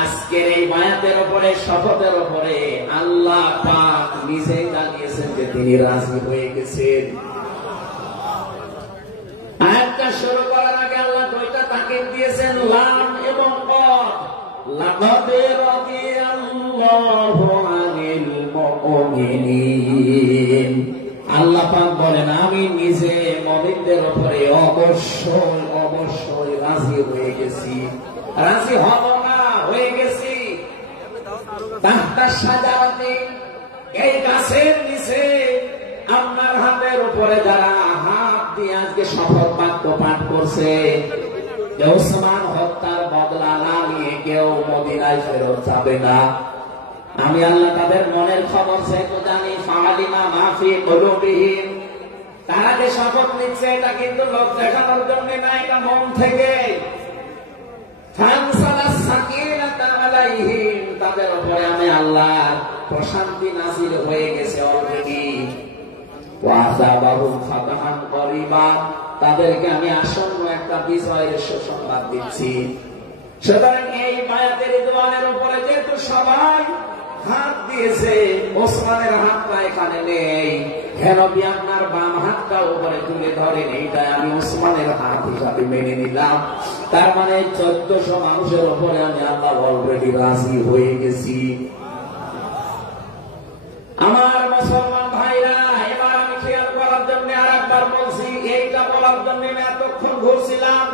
আজকের এই বায়াতের উপরে, শপথের উপরে আল্লাহ পাক নিজেই জানিয়েছেন যে তিনি রাজি হয়ে গেছেন। আয়াতটা শুরু করার আগে আল্লাহ দুইটা তাকিদ দিয়েছেন, লাম এবং কদ। লাকাদ রাদিয়াল্লাহু আনিল মুমিনিন। আল্লাহ পাক বলেন আমি নিজে মুমিনদের উপরে অবশ্যই অবশ্যই রাজি হয়ে গেছি। রাজি হব না, হয়ে গেছি। তাহতা শাজারাতি, এই গাছের নিচে আপনার হাতের উপরে যারা হাত দিয়ে আজকে শপথ বাক্য পাঠ করছে, ওসমান হত্যার বদলা না নিয়ে কেউ মদিনায় ফেরত যাবে না। আমি আল্লাহ তাদের মনের খবর সেহেতু জানি। ফালিমা মা ফি কুলুবিহিম, তারা যে শপথ নিচ্ছে এটা কিন্তু লোক দেখানোর জন্য না, এটা মন থেকে। ফানসালাস সাকিনাতা আলাইহিম, তাদের উপরে আমি আল্লাহ প্রশান্তি নাযিল হয়ে গেছে অলরেডি। ওয়া আসাবাহুম ফাতহান করিবা, তাদেরকে আমি আসন্ন একটা বিজয়ের সুসংবাদ দিচ্ছি। সুতরাং এই বায়াতের দোয়ানের উপরে যেহেতু সবাই হাত দিয়েছে, ওসমানের হাতটা এখানে নেই, হেন আপনার বাম হাতটা উপরে তুলে ধরেন, এইটা আমি ওসমানের হাত হিসাবে মেনে নিলাম। তার মানে 1400 মানুষের উপরে আমি আল্লাহ অলরেডি রাজি হয়ে গেছি। আমার মুসলমান ভাইরা, এবার আমি খেয়াল করার জন্য আর একবার বলছি, এইটা বলার জন্য আমি এতক্ষণ ঘুরছিলাম।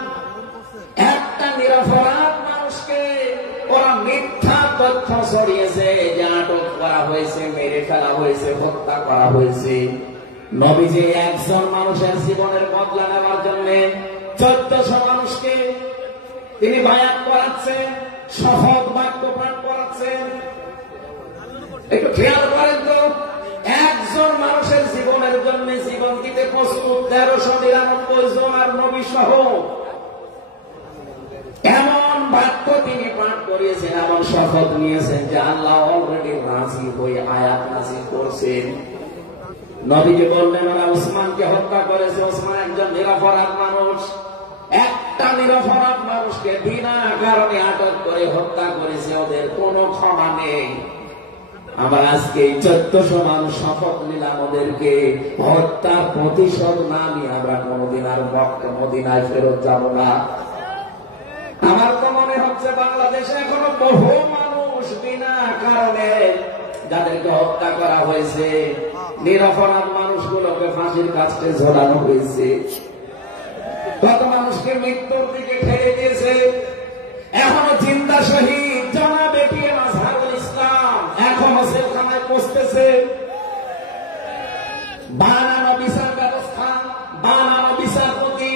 একটা নিরপরাধ মানুষকে ওরা মিথ্যা তথ্য ছড়িয়েছে যে আটক করা হয়েছে, মেরে ফেলা হয়েছে, হত্যা করা হয়েছে। নবীজি একজন মানুষের জীবনের বদলা নেওয়ার জন্য 1400 মানুষকে তিনি বায়াত করাচ্ছেন। শপথ বাক্য পাঠ করাচ্ছেন। একটু খেয়াল করেন তো, একজন মানুষের জীবনের জন্য জীবন দিতে প্রস্তুত 1399 জন আর নবী সহ। এমন বাক্য তিনি পাঠ করিয়েছেন, এমন শপথ নিয়েছেন যে আল্লাহ অলরেডি রাজি হয়ে আয়াত নাযিল করছেন। নবীজি বললেন ওরা ওসমানকে হত্যা করেছে, ওসমান একজন নিরপরাধ মানুষ। একটা নিরপরাধ মানুষকে বিনা কারণে আটক করে হত্যা করেছে, ওদের কোনো ক্ষমা নেই। আমরা আজকে 1400 মানুষ শপথ নিলাম, ওদেরকে হত্যার প্রতিশোধ না নিয়ে আমরা কোনোদিন আর মক্কা মদিনায় ফেরত যাব না। আমার তো মনে হচ্ছে বাংলাদেশে এখনো বহু মানুষ বিনা কারণে যাদেরকে হত্যা করা হয়েছে, নিরপরাধ মানুষগুলোকে ফাঁসির কাছে ঝোলানো হয়েছে, কত মানুষকে মৃত্যুর দিকে ঠেলে দিয়েছে। এখনো জিন্দা শহীদ জনাব এটিএম আজহারুল ইসলাম এখনো জেলখানায় পৌঁছতেছে। বানানো বিচার ব্যবস্থা, বানানো বিচারপতি,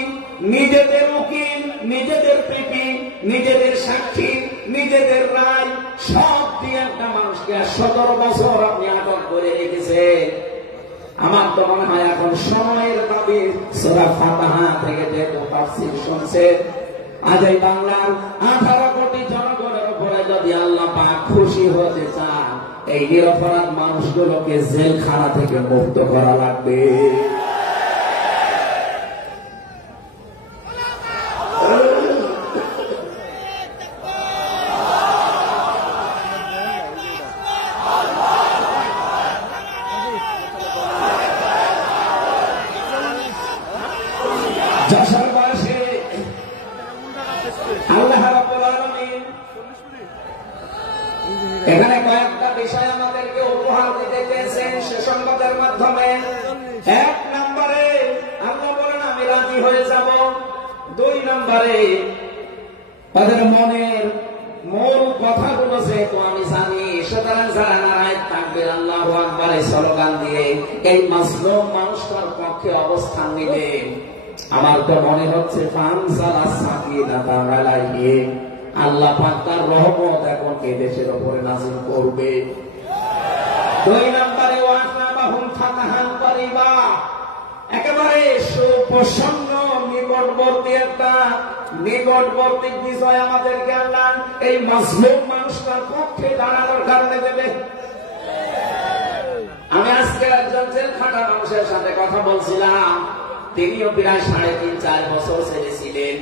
নিজেদের উকিল, নিজেদের পিপি, নিজেদের সাক্ষী, নিজেদের রায় সব দিয়ে একটা মানুষকে 17 বছর আপনি আটক করে রেখেছে। আমার তো মনে হয় এখন সময়ের দাবি সূরা ফাতিহা থেকে যে তাফসীর শুনছেন, আজ এই বাংলার 18 কোটি জনগণের উপরে যদি আল্লাহ পাক খুশি হতে চান, এই নিরপরাধ মানুষগুলোকে জেলখানা থেকে মুক্ত করা লাগবে। এখানে কয়েকটা বিষয় আমাদেরকে উপহার দিতে চেয়েছেন সে সংবাদের মাধ্যমে। 1 নম্বরে আল্লাহ বলেন আমি রাজি হয়ে যাব। 2 নম্বরে তাদের মনের মূল কথাগুলো যেহেতু আমি জানি, সুতরাং যারা নারায়ে তাকবীর আল্লাহু আকবার স্লোগান দিয়ে এই মাজলুম মানুষটার পক্ষে অবস্থান নিলেন, আমার তো মনে হচ্ছে ফানজালা সাকিনাতা আলাইহিম, আল্লাহ পাক তার রহমত এখন এই দেশের উপরে নাযিল করবে। 2 নম্বরে ওয়াসাবাহুম ফাতাহান করিবা, একেবারে সুপ্রসন্ন নিকটবর্তী একটা নিকটবর্তী বিজয় আমাদেরকে আল্লাহ এই মাজলুম মানুষটার পক্ষে দাঁড়ানোর কারণে দেবে। আমি আজকে একজন জেলখাটা মানুষের সাথে কথা বলছিলাম, তিনিও প্রায় 3.5-4 বছর ছেলে ছিলেন।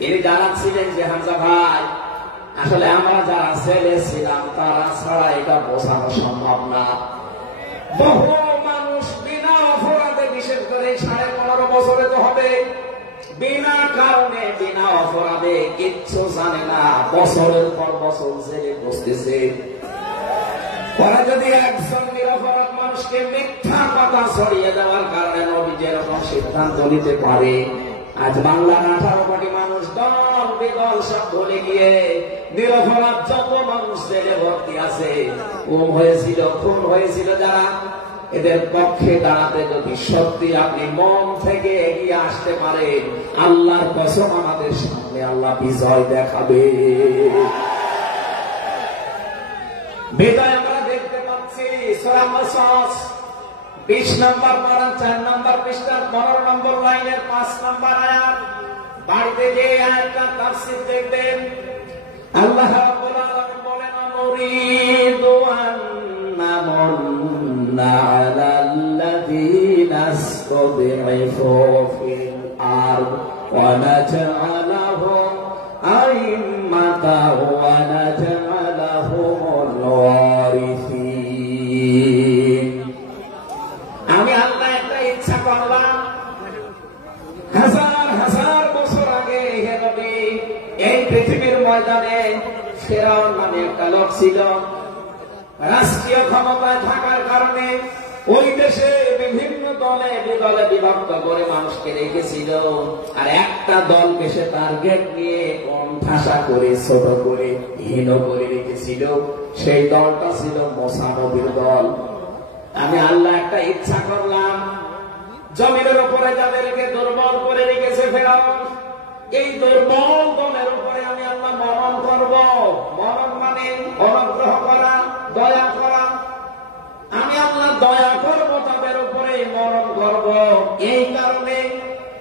তিনি জানাচ্ছিলেন যে হামজা ভাই, আসলে আমরা যারা ছেলে ছিলাম তারা ছাড়া এটা বোঝানো সম্ভব না। বহু মানুষ বিনা অপরাধে, বিশেষ করে 15.5 বছরে তো হবে, বিনা কারণে বিনা অপরাধে কিচ্ছু জানে না, বছরের পর বছর জেলে বসতেছে। পরে যদি একজন নিরপরাধ মানুষকে মিথ্যা কথা ছড়িয়ে দেওয়ার কারণে নবী যেরকম সিদ্ধান্ত নিতে পারে, আজ বাংলার 18 কোটি মানুষ দল বিদল সব ভুলে গিয়ে নিরপরাধ যত মানুষ জেলে ভর্তি আছে, হয়েছিল, খুন হয়েছিল যারা, এদের পক্ষে দাঁড়াতে যদি সত্যি আপনি মন থেকে এগিয়ে আসতে পারেন, আল্লাহর কসম আমাদের সামনে আল্লাহ বিজয় দেখাবে। বিজয় আমরা দেখতে পাচ্ছি সূরা মাসস 20 নম্বর পারা 4 নম্বর পৃষ্ঠার 12 নম্বর লাইনের 5 নম্বর আয়াত। বাড়িতে যে আয়াতটা তাফসীর দেখবেন, আল্লাহ রাব্বুল আলামিন বলেন নুরিদু আন্নামুন্না আলাল্লাযীনা ইসতাদঈফু ফিল আরদ ওয়া নাজআলাহুম আইম্মাতান ওয়া নাজআলাহুমুল ওয়ারিসিন। আমি আল্লাহ একটা ইচ্ছা করলাম, হাজার হাজার বছর আগে হে নবী, এই পৃথিবীর ময়দানে ফিরআউন নামে একটা লোক ছিল। রাষ্ট্রীয় ক্ষমতায় থাকার কারণে ওই দেশে বিভিন্ন দলে বিদলে বিভক্ত করে মানুষকে রেখেছিল, আর একটা দলকে সে টার্গেট নিয়ে ঠাসা করে, ছোট করে, হীন করে রেখেছিল। সেই দলটা ছিল মুসা নবীর দল। আমি আল্লাহ একটা ইচ্ছা করলাম, জমিনের উপরে যাদেরকে দুর্বল করে রেখেছে ফেরাউন, এই দুর্বল দলের উপরে আমি আল্লাহ মরণ করব। মরণ মানে অনুগ্রহ করা, দয়া করা। আমি আল্লাহ দয়া করব তাদের উপরে, মরণ করব। এই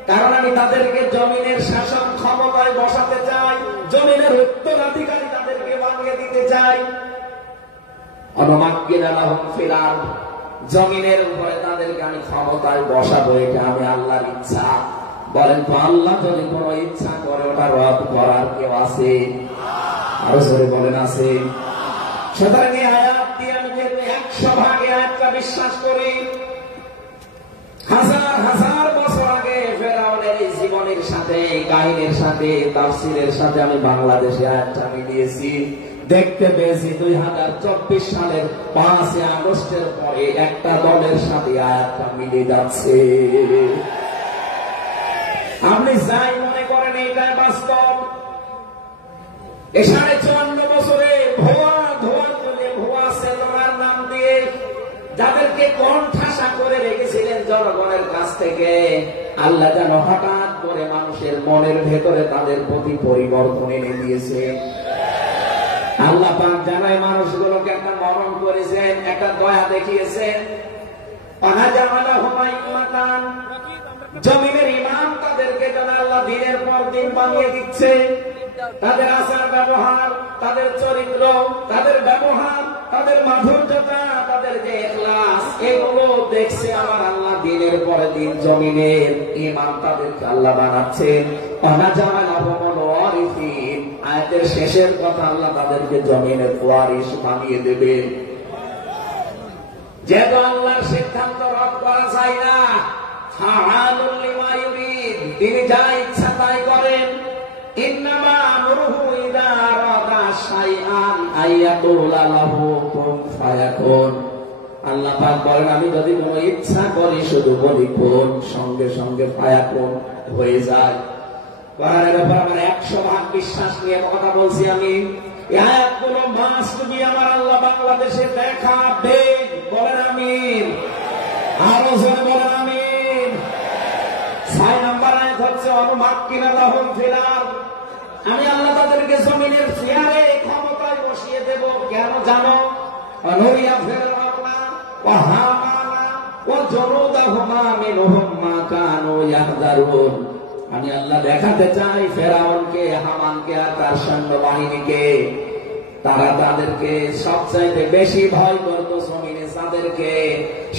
কারণ আমি তাদেরকে জমিনের শাসন ক্ষমতায় বসাতে চাই, জমিনের উত্তরাধিকারী তাদেরকে বানিয়ে দিতে চাই। জমিনের উপরে তাদেরকে আমি ক্ষমতায় বসাবো, এটা আমি আল্লাহর ইচ্ছা। বলেন তো আল্লাহ যদি কোনো ইচ্ছা করে ওটা রদ করার কেউ আছে? আরো জোরে বলেন আছে? সুতরাং এই আয়াত দিয়ে আমি যেহেতু 100% আয়াতটা বিশ্বাস করি, হাজার হাজার বছর আগে ফেরাউনের এই জীবনের সাথে, কাহিনীর সাথে, তাফসীরের সাথে আমি বাংলাদেশে আয়াতটা মিলিয়েছি। দেখতে পেয়েছি 2024 সালের 5 আগস্টের পরে একটা দলের সাথে আয়াতটা মিলে যাচ্ছে। আপনি যাই মনে করেন এইটাই বাস্তব। এই 54 বছরে ভুয়া তুলে, ভুয়া সেলুলার নাম দিয়ে যাদেরকে কণ্ঠাসা করে রেখেছিলেন জনগণের কাছ থেকে, আল্লাহ যেন হঠাৎ করে মানুষের মনের ভেতরে তাদের প্রতি পরিবর্তন এনে দিয়েছে। আল্লাহ পাক জানায় মানুষগুলোকে একটা মরণ করেছেন, একটা দয়া দেখিয়েছেন। জমিনের ইমাম তাদেরকে যেন আল্লাহ দিনের পর দিন বানিয়ে দিচ্ছে। তাদের আচার ব্যবহার, তাদের চরিত্র, তাদের ব্যবহার, তাদের মাধুর্যতা, তাদের যে ইখলাস, এগুলো দেখছে আমার আল্লাহ দিনের পরে দিন। জমিনের ইমাম তাদেরকে আল্লাহ বানাচ্ছেন। আয়াতের শেষের কথা, আল্লাহ তাদেরকে জমিনের ওয়ারিস বানিয়ে দেবে। যেহেতু আল্লাহর সিদ্ধান্ত রদ করা যায় না, তিনি যা ইচ্ছা তাই করেন। ইন্নামা আমরুহু ইযা আরাদা শাইআন আইয়াকুলা লাহু কুন ফায়াকুন। আল্লাহ পাক বলেন, আমি যদি কোনো ইচ্ছা করি শুধু বলি কোন, সঙ্গে সঙ্গে ফায়াকুন হয়ে যায়। কোরআনের ব্যাপারে আমার 100% বিশ্বাস নিয়ে কথা বলছি আমি। এই আয়াতগুলো মাস তুমি আমার আল্লাহ বাংলাদেশে দেখাবে। বলেন আমিন। আরো জোরে বলেন আমিন। 6 নম্বর আয়াত হচ্ছে অনুমাক্কিনা লাহুম ফিল আরদ। আমি আল্লাহ তাদেরকে জমিনের চেয়ারে ক্ষমতায় বসিয়ে দেব। কেন জানো? অনুরিয়া ফিরআউনা ওয়া হামানা ওয়া জুনুদাহুমা মিনহুম মা কানু ইয়াহদারুন। আমি আল্লাহ দেখাতে চাই ফেরাউনকে, হামানকে আর তার সৈন্যবাহিনীকে, তারা তাদেরকে সবচাইতে বেশি ভয় করত জমিনে যাদেরকে,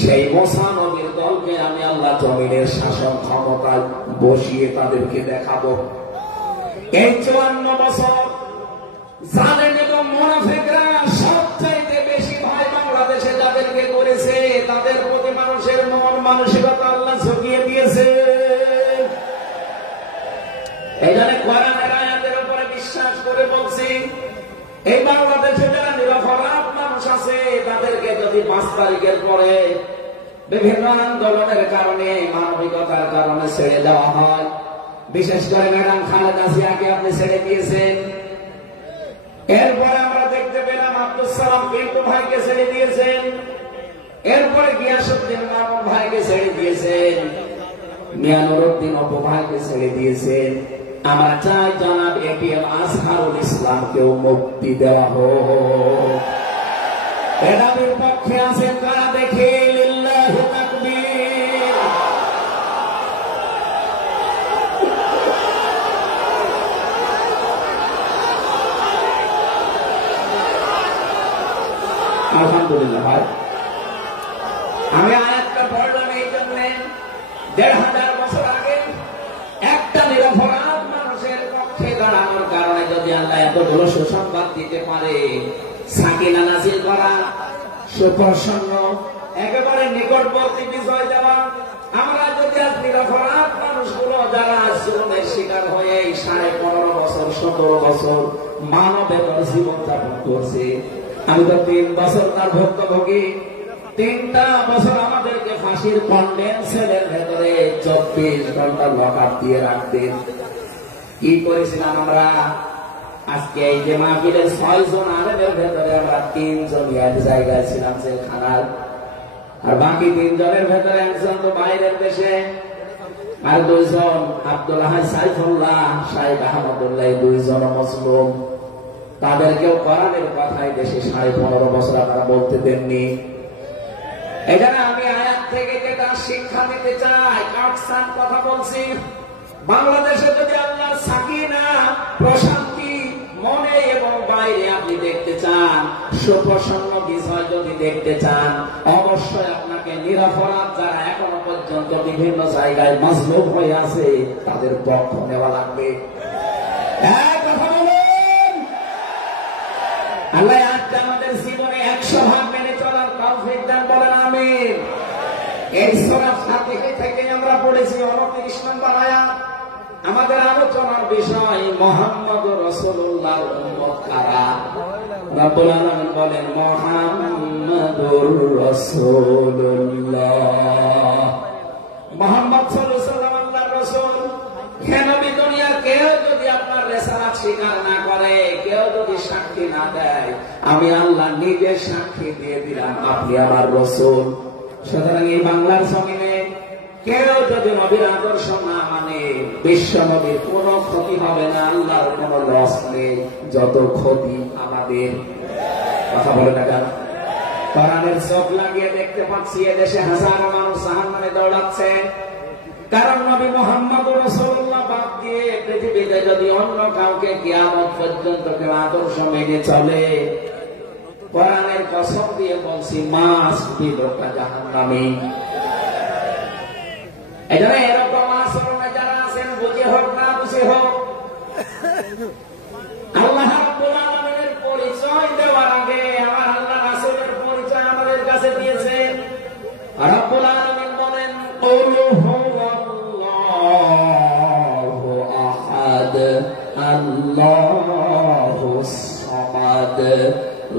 সেই মুসা নবীর দলকে আমি আল্লাহ জমিনের শাসন ক্ষমতায় বসিয়ে তাদেরকে দেখাবো। এই 54 বছর জালেম এবং মুনাফিকরা সবচাইতে বেশি ভয় বাংলাদেশে যাদেরকে করেছে, তাদের প্রতি মানুষের মন মানসিকতা আল্লাহ ঝুঁকিয়ে দিয়েছে। এই জন্য কোরআনের আয়াতের উপরে বিশ্বাস করে বলছি, এই বাংলাদেশে যারা নিরপরাধ মানুষ আছে তাদেরকে যদি 5 তারিখের পরে বিভিন্ন আন্দোলনের কারণে, মানবিকতার কারণে ছেড়ে দেওয়া হয়, বিশেষ করে ম্যাডাম খালেদা জিয়াকে আপনি ছেড়ে দিয়েছেন। এরপরে আমরা দেখতে পেলাম আব্দুল সালাম পিন্টু ভাইকে ছেড়ে দিয়েছেন। এরপরে গিয়াসউদ্দিন মামুন ভাইকে ছেড়ে দিয়েছেন। মিয়ানুরউদ্দিন অপু ভাইকে ছেড়ে দিয়েছেন। আমরা চাই জনাব এটিএম আজহারুল ইসলামকেও মুক্তি দেওয়া হোক। এরা বিপক্ষে আছেন কারা? দেখে লিল্লাহি তাকবীর। আলহামদুলিল্লাহ ভাই, আমি আয়াতটা পড়লাম এই জন্য 1500 বছর আগে একটা নিরপরাধ মানুষের পক্ষে দাঁড়ানোর কারণে যদি আল্লাহ এতগুলো সুসংবাদ দিতে পারে, সাকিনা নাজিল করা, সুপ্রসন্ন, একেবারে নিকটবর্তী বিজয় দেওয়া, আমরা যদি আজ নিরপরাধ মানুষগুলো যারা জুলুমের শিকার হয়ে 15.5 বছর 17 বছর মানবেতর জীবনযাপন করছে, আমি তো 3 বছর তার ভুক্তভোগী। 3টা বছর আমাদেরকে ফাঁসির কন্ডেন্সের ভেতরে 24 ঘন্টা লকআপ দিয়ে রাখতেন। কি করেছিলাম আমরা? আজকে এই যে মাহফিলের 6 জন আলেমের ভেতরে আমরা 3 জন এক জায়গায় ছিলাম জেলখানার, আর বাকি 3 জনের ভেতরে একজন তো বাইরের দেশে। আর দুইজন আব্দুল্লাহ সাইফুল্লাহ শাহেদ আহমদুল্লাহ, দুইজন মুসলিম। তাদেরকেও কোরআনের কথাই দেশে 15.5 বছর আপনারা বলতে দেননি। এখানে আমি আয়াত থেকে যেটা শিক্ষা দিতে চাই, কাটসান কথা বলছি। বাংলাদেশে যদি আল্লাহ সাকিনা প্রশান্তি মনে এবং বাইরে আপনি দেখতে চান, সুপ্রসন্ন বিষয় যদি দেখতে চান, অবশ্যই আপনাকে নিরপরাধ যারা এখনো পর্যন্ত বিভিন্ন জায়গায় মজলুম হয়ে আছে তাদের পক্ষ নেওয়া লাগবে। আল্লাহ আজকে আমাদের জীবনে 100% মেনে চলার তৌফিক দান, বলেন আমিন। এই সূরা ফাতিহা থেকে আমরা পড়েছি 29 নম্বর আয়াত। আমাদের আলোচনার বিষয় মুহাম্মদুর রাসূলুল্লাহর উম্মত কারা। রব্বুল আলামিন বলেন মুহাম্মদুর রাসূলুল্লাহ, মুহাম্মদ সাল্লাল্লাহু আলাইহি ওয়াসাল্লাম আল্লাহর রাসূল। হে নবী, দুনিয়ার কেউ যদি আপনার রিসালাত স্বীকার না করে, কেউ যদি সাক্ষী না দেয়, আমি আল্লাহ নিজে সাক্ষী দিয়ে দিলাম আপনি আমার রাসূল। সুতরাং এই বাংলার জমিনে কেউ যদি নবীর আদর্শ না মানে, বিশ্ব নবীর কোনো ক্ষতি হবে না, আল্লাহর কোনো লস নেই, যত ক্ষতি আমাদের। কথা বলে না কেন? কোরআনের চোখ লাগিয়ে দেখতে পাচ্ছি এদেশে হাজারো মানুষ জাহান্নামে দৌড়াচ্ছে। কারণ নবী মুহাম্মদুর রাসূলুল্লাহ বাদ দিয়ে পৃথিবীতে যদি অন্য কাউকে কিয়ামত পর্যন্ত কেউ আদর্শ মেনে চলে, কোরআনের কসম দিয়ে বলছি মাস বিদটা জাহান্নামী। এজন্য এরকম আচরণে যারা আছেন, বুঝে হোক না বুঝে হোক, আল্লাহ রাব্বুল আলামিনের পরিচয় দেওয়ার আগে আমার আল্লাহ রাসূলের পরিচয় আমাদের কাছে দিয়েছে। রাব্বুল আলামিন বলেন কুল হুয়াল্লাহু আহাদ আল্লাহুস সামাদ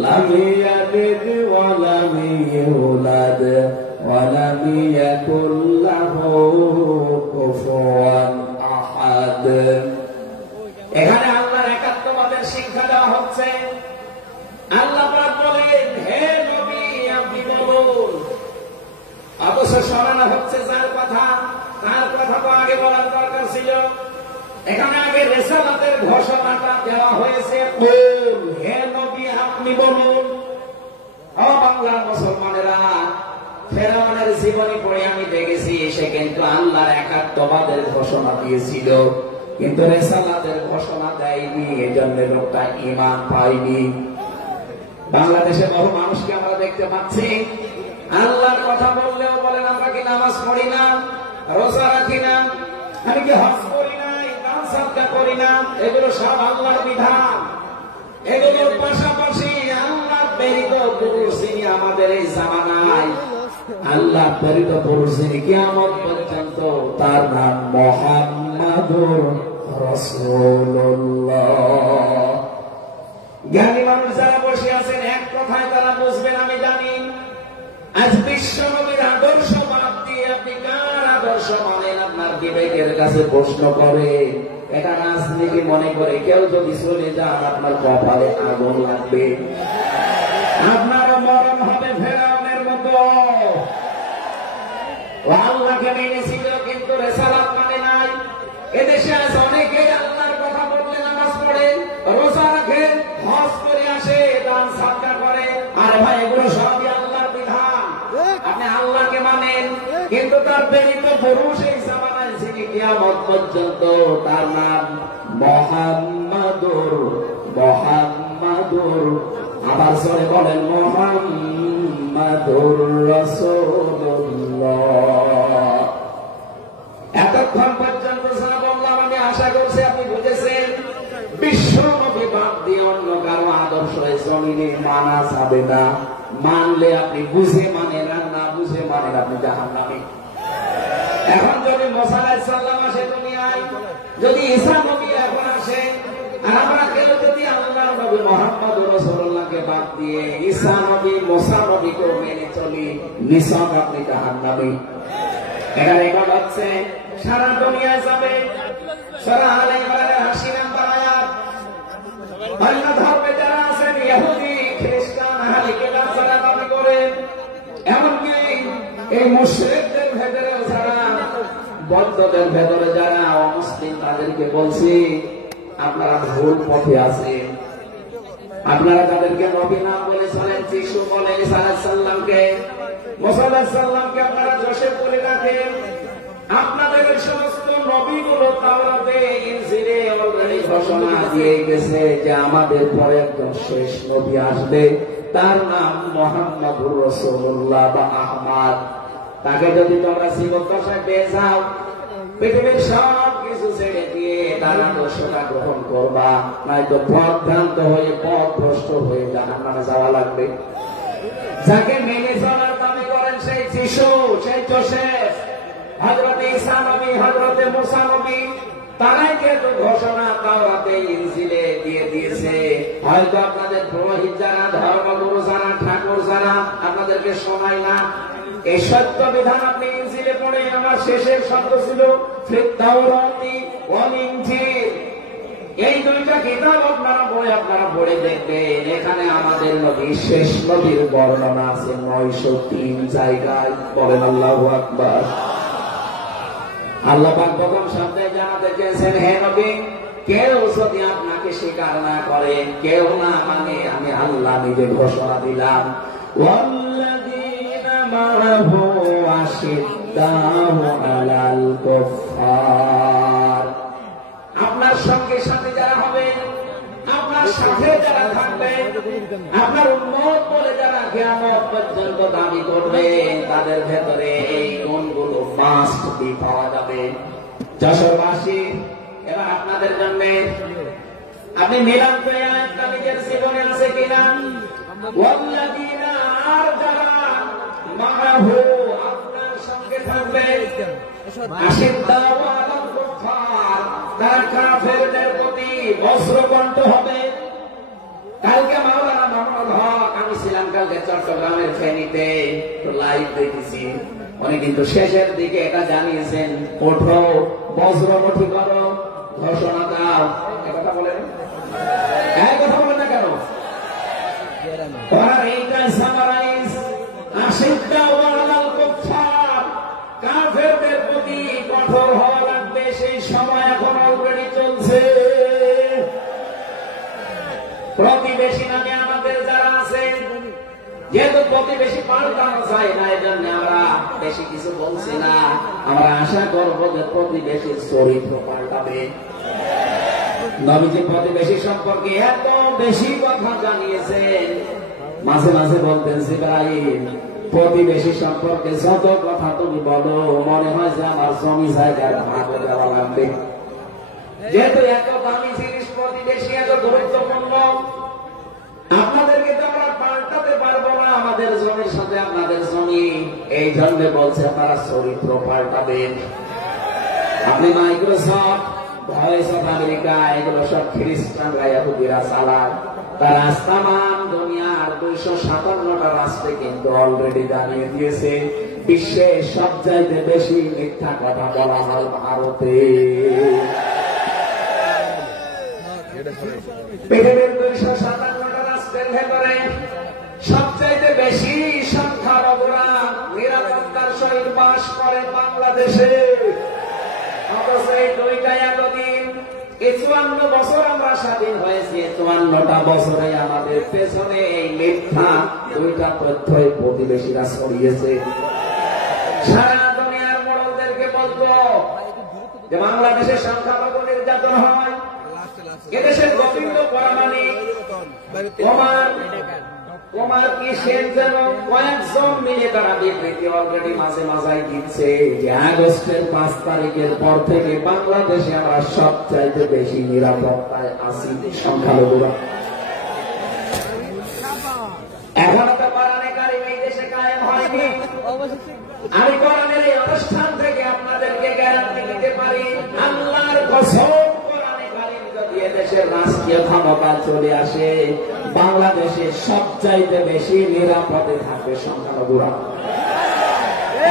লাম ইয়ালিদ ওয়া লাম ইউলাদ ওয়া লাম ইয়াকুল লাহু কুফুয়ান আহাদ। এখানে আল্লাহর একাত্মবাদের শিক্ষা দেওয়া হচ্ছে। আল্লাহ পাক বলেন হে নবী আপনি বলুন, অবশ্য স্মরণ হচ্ছে যার কথা, তার কথা তো আগে বলার দরকার ছিল। এখানে আগে রিসালাতের ঘোষণাটা দেওয়া হয়েছে, কুল হে নবী আপনি বলুন। ও বাংলার মুসলমানেরা, ফেরাউনের জীবনী পড়ে আমি দেখেছি সে কিন্তু আল্লাহর একাত্মবাদের ঘোষণা দিয়েছিল, কিন্তু রিসালাতের ঘোষণা দেয়নি, এজন্য লোকটা ঈমান পায়নি। বাংলাদেশে বহু মানুষকে আমরা দেখতে পাচ্ছি আল্লাহর কথা বললেও বলেন আমরা কি নামাজ পড়ি না, রোজা রাখি না, আমি কি হজ করি না, দান সাদকা করি না, এগুলো সব আল্লাহর বিধান। এগুলোর পাশাপাশি আল্লাহ প্রেরিত পুরুষ যিনি আমাদের এই জামানায়, আল্লাহ প্রেরিত পুরুষ যিনি কিয়ামত পর্যন্ত, তার নাম মুহাম্মাদুর রাসূলুল্লাহ। জ্ঞানী মানুষ যারা বসে আছেন এক কথায় তারা বুঝবেন আমি জানি। আজ বিশ্ব নবীর আদর্শ বাদ দিয়ে আপনি কার আদর্শ মানেন আপনার বিবেকের কাছে প্রশ্ন করে। এটা রাজনীতি মনে করে কেউ যদি চলে যান আপনার কপালে আগুন লাগবে, আপনারও মরণ হবে ফেরাউনের মতো। আল্লাহকে মেনেছিল কিন্তু রিসালাত মানে নাই। এদেশে আজ অনেকে আল্লাহর কথা বললে নামাজ পড়ে, রোজা রাখে, হজ করে আসে, দান সাদকা করে। আরে ভাই এগুলো সবই আল্লাহর বিধান, আপনি আল্লাহকে মানেন, কিন্তু তার প্রেরিত পুরুষ এই জামানায় যিনি কিয়ামত পর্যন্ত, তার নাম মুহাম্মাদুর আবার জোরে বলেন মুহাম্মাদুর রাসূলুল্লাহ। এতক্ষণ পর্যন্ত যা বললাম আমি আশা করছি আপনি বুঝেছেন। বিশ্ব নবী বাদ দিয়ে অন্য কারো আদর্শ জমিনে মানা যাবে না। মানলে আপনি বুঝে মানেন, আর না বুঝে মানেন আপনি জাহান্নামী। এখন যদি মুসা আলাইহিস সালাম আসে দুনিয়ায়, যদি ঈসা নবী এখন আসে, আর আমরা কেউ যদি আল্লাহর নবী মুহাম্মদুর রাসূলুল্লাহকে বাদ দিয়ে ঈসা নবী মুসা নবীকে মেনে চলি, নিশ্চয় আপনি জাহান্নামী। এটা রেকর্ড হচ্ছে, সারা দুনিয়ায় যাবে। সূরা আলে ইমরানের ৮০ নম্বর আয়াত। অন্য ধর্মে যারা আছেন, ইহুদি, খ্রিস্টান, আহলে কিতাব যারা দাবি করেন, এমনকি এই মুশরিকদের ভেতরেও যারা বৌদ্ধদের ভেতরে যারা অমুসলিম তাদেরকে বলছি আপনারা ভুল পথে আছেন। আপনারা তাদেরকে নবী নাম বলে চলেন, যিশু বলে, ঈসা আলাইহিস সালামকে, মুসা আলাইহিস সালামকে আপনারা যোসেফ বলে রাখেন। আপনাদের সমস্ত নবীগুলো তাওরাতে ইনজিলে অলরেডি ঘোষণা দিয়ে গেছে যে আমাদের পরে একজন শেষ নবী আসবে, তার নাম মুহাম্মদুর রাসূলুল্লাহ বা আহমদ। তাকে যদি তোমরা জীবদ্দশায় পেয়ে যাও, পৃথিবীর সব কিছু ছেড়ে দিয়ে তার আদর্শটা গ্রহণ করবা, নয়তো পথভ্রান্ত হয়ে পথভ্রষ্ট হয়ে জাহান্নামে যাওয়া লাগবে। যাকে মেনে চলার দাবি করেন সেই যিশু, সেই যোসেফ, হযরত ঈসা নবী, হযরত মুসা নবী, তারাই কিন্তু ঘোষণা তাওরাতে ইনজিলে দিয়ে দিয়েছে। হয়তো আপনাদের পুরোহিত যারা, ধর্মগুরু যারা, ঠাকুর যারা আপনাদেরকে শোনায় না। এই সত্য বিধান আপনি ইনজিলে পড়ে, আমার শেষের শব্দ ছিল ফিত-তাওরাতি ওয়াল ইনজিল। এই দুইটা কিতাব আপনারা পড়ে দেখবেন, এখানে আমাদের নবী, শেষ নবীর বর্ণনা আছে 903 জায়গায়। বলেন আল্লাহু আকবার। আল্লাহ পাক প্রথম শব্দে জানাতে চেয়েছেন, হে নবী, কেউ যদি আপনাকে স্বীকার না করে, কেউ না মানে, আমি আল্লাহ নিজে ঘোষণা দিলাম, ওয়াল্লাযীনা মা'আহু আশিদ্দাউ আলাল কুফফার। আপনার সঙ্গে সাথে যারা হবে, আপনার সাথে যারা থাকবে, আপনার উম্মত বলে যারা কিয়ামত পর্যন্ত দাবি করবে, তাদের ভেতরে এই গুণগুলো মাস্ট বি পাওয়া যাবে। যশোরবাসী, এবার আপনাদের জন্য আপনি মিলান পেয়ে একটা নিজের জীবনে আছে কিনা? ওয়াল্লাযীনা, আর যারা মা'আহু, আপনার সঙ্গে থাকবে, আশিদ্দাউ আলাল কুফফার, তারা কাফেরদের প্রতি বজ্রকণ্ঠ হবে। কালকে মাওলানা মোহাম্মদ হক, আমি ছিলাম কালকে চট্টগ্রামের ফেনীতে, তো লাইভ দেখেছি, উনি কিন্তু শেষের দিকে এটা জানিয়েছেন, ওঠো, বজ্রমুঠি করো, ঘোষণা দাও। কথা বলেন, কথা বলেন না কেন? আর এইটা সামারাইজ, আশিদ্দাউ আলাল কুফফার, কাফেরদের প্রতি কঠোর হওয়া লাগবে। সেই সময় এখন অলরেডি চলছে। প্রতিবেশী নামে আমাদের যারা আছে, যেহেতু প্রতিবেশী পাল্টানো যায় না, এই জন্য আমরা বেশি কিছু বলছি না। আমরা আশা করবো যে প্রতিবেশীর চরিত্র পাল্টাবে। নবীজি প্রতিবেশী সম্পর্কে এত বেশি কথা জানিয়েছেন, মাঝে মাঝে বলতেন, জিবরাইল, প্রতিবেশী সম্পর্কে যত কথা তুমি বলো, মনে হয় যে আমার জমি জায়গার ভাগ দেওয়া লাগবে। যেহেতু এত দামি জিনিস প্রতিবেশী, এত গুরুত্বপূর্ণ, আপনাদেরকে তো আমরা পাল্টাতে পারবো না, আমাদের জমির সাথে আপনাদের জমি। এই জন্য বলছে আপনারা চরিত্র পাল্টাবেন। আপনি মাইক্রোসফট, ভয়েস অফ আমেরিকা, এগুলো সব খ্রিস্টানরা, ইহুদিরা চালায়। তার আস্তামান দুনিয়ার 257টা রাষ্ট্রে কিন্তু অলরেডি জানিয়ে দিয়েছে, বিশ্বে সবচাইতে বেশি মিথ্যা কথা বলা হয় ভারতে। পৃথিবীর 257টা রাষ্ট্রের ভেতরে সবচাইতে বেশি সংখ্যালঘুরা নিরাপত্তার সহিত বাস করে বাংলাদেশে। অথচ এই দুইটা এতদিন, 54 বছর আমরা স্বাধীন হয়েছি, 54টা বছরে আমাদের পেছনে এই মিথ্যা দুইটা তথ্যই প্রতিবেশীরা ছড়িয়েছে। সারা দুনিয়ার মোড়লদেরকে বলতো যে বাংলাদেশের সংখ্যালঘু নির্যাতন হয়, এদেশের গোবিন্দ পরামানিক, তোমার কি সেন যেন কয়েকজন মিলে তারা বিবৃতি অলরেডি মাঝে মাঝাই দিচ্ছে যে আগস্টের 5 তারিখের পর থেকে বাংলাদেশে আমরা সবচাইতে বেশি নিরাপত্তায় আছি সংখ্যালঘুরা। এখনো তো কোরআনে কারিম এই দেশে কায়েম হয়নি। আমি কোরআনের এই অনুষ্ঠান থেকে আপনাদেরকে গ্যারান্টি দিতে পারি, আল্লাহর কসম, কোরআনে কারিম যদি এদেশের রাষ্ট্রীয় ক্ষমতা চলে আসে, বাংলাদেশে সবচাইতে বেশি নিরাপদে থাকবে সংখ্যালঘুরা।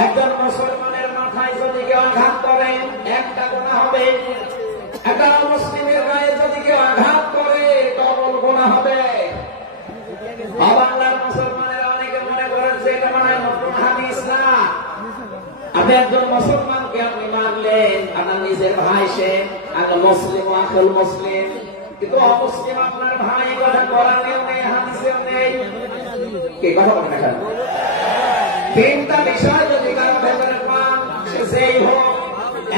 একজন মুসলমানের মাথায় যদি কেউ আঘাত করে, একটা গুনাহ হবে। একটা মুসলিমের গায়ে যদি কেউ আঘাত করে, ডবল গুনাহ হবে। বাংলার মুসলমানেরা অনেকে মনে করেন যে এটা মনে হয় নতুন হাদিস না। আপনি একজন মুসলমানকে আপনি মানলেন, আপনার নিজের ভাই সে, আগে মুসলিম আখল মুসলিম, কিন্তু অমুসলিম আপনার ভাই, কথা কোরআনেও নেই হাদিসেও নেই। কি কথা বলেন না? তিনটা বিষয় যদি কারো ভেতরে পান, সে যেই হোক,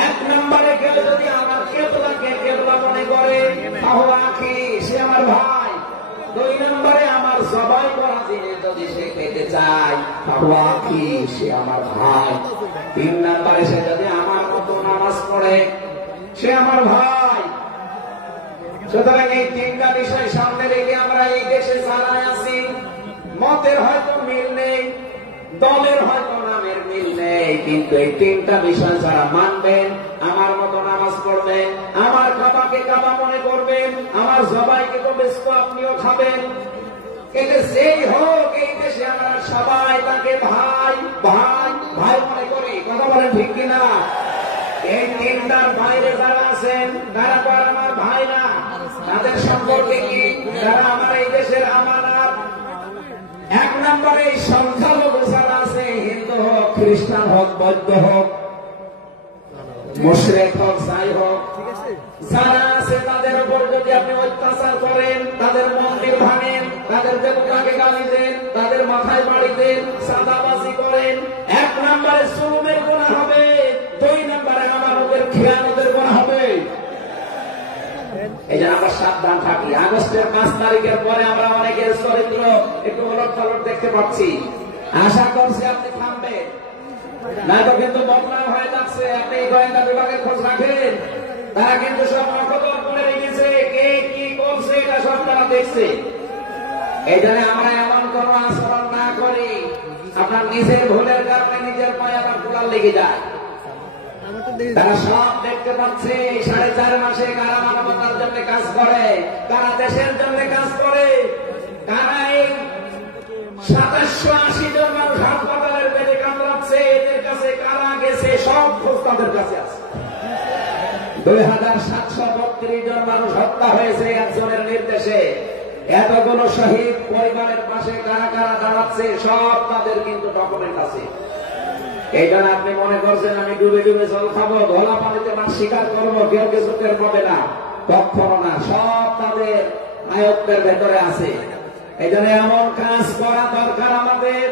এক নম্বরে কেউ যদি আমার কেবলাকে কেবলা মনে করে, তাহলে আখি সে আমার ভাই। দুই নম্বরে আমার জবাই করা জিনিস যদি সে খেতে চায়, তাহলে আখি সে আমার ভাই। তিন নম্বরে সে যদি আমার মতো নামাজ পড়ে, সে আমার ভাই। সুতরাং এই তিনটা বিষয় সামনে রেখে আমরা এই দেশে যারা আছি, মতের হয়তো মিল নেই, দলের হয়তো নামের মিল নেই, কিন্তু এই তিনটা বিষয় যারা মানবেন, আমার মতো নামাজ পড়বেন, আমার কাবাকে কাবা মনে করবেন, আমার জবাইকে তো বেস্ত আপনিও খাবেন, এতে যেই হোক এই দেশে আমরা সবাই তাকে ভাই ভাই ভাই মনে করি। কথা বলেন ঠিক কিনা? এই তিনটার বাইরে যারা আছেন তারা তো আর আমার ভাই না। তাদের সম্পর্কে কি? তারা আমার এই দেশের আমানত। এক নম্বরে এই সংখ্যালঘু যারা আছে, হিন্দু হোক, খ্রিস্টান হোক, বৌদ্ধ হোক, মুশরিক হোক, যাই হোক, যারা আছে তাদের উপর যদি আপনি অত্যাচার করেন, তাদের মন্দির ভাঙেন, তাদের দেবতাকে গালি দেন, তাদের মাথায় বাড়ি দেন, চাঁদাবাজি করেন, এক নম্বরে জুলুমের গুনাহ হবে, দুই নম্বরে আমানতের খেয়ানতের গুনাহ হবে। এই যে আমরা সাবধান থাকি। আগস্টের 5 তারিখের পরে আমরা অনেকের চরিত্র একটু ওলট পালট দেখতে পাচ্ছি। আশা করছি আপনি থামবেন, নয়তো কিন্তু বদনাম হয়ে যাচ্ছে। আপনি গোয়েন্দা বিভাগের খোঁজ রাখেন, তারা কিন্তু সব নকল করে রেখেছে, কে কি করছে এটা সব তারা দেখছে। এই জন্য আমরা এমন কোন আচরণ না করি, আপনার নিজের ভুলের কারণে নিজের পায়ে আবার কুড়াল লেগে যায়। তারা সব দেখতে পাচ্ছে। 4.5 মাসে কারা মানবতার জন্য কাজ করে, কারা দেশের জন্য কাজ করে, কারা এই 2780 জন মানুষ হাসপাতালের বেডে কামড়াচ্ছে, এদের কাছে কারা গেছে সব খোঁজ তাদের কাছে আছে। 2732 জন মানুষ হত্যা হয়েছে একজনের নির্দেশে। এতগুলো শহীদ পরিবারের পাশে কারা কারা দাঁড়াচ্ছে সব তাদের কিন্তু ডকুমেন্ট আছে। এই জন্য আপনি মনে করছেন আমি ডুবে ডুবে জল খাবো, ধলা পানিতে মাছ শিকার করবো, কেউ কিছু টের পাবে না, কখনো না। সব তাদের আয়ত্তের ভেতরে আছে। এই জন্য এমন কাজ করা দরকার আমাদের।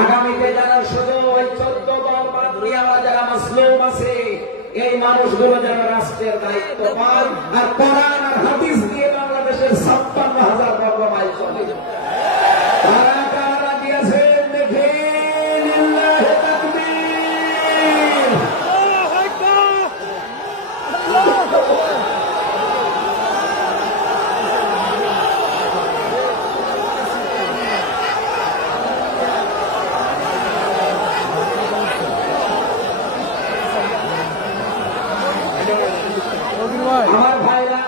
আগামীতে যারা শুধু ওই 14 দল বাদ দিয়ে আমরা যারা মাসলুম আছে, এই মানুষগুলো যেন রাষ্ট্রের দায়িত্ব পায়, আর কোরআন আর হাদিস দিয়ে বাংলাদেশের 56,000 বর্গ মাইল চলে। তারা কারা দিয়েছেন দেখেন। আমার ভাইরা,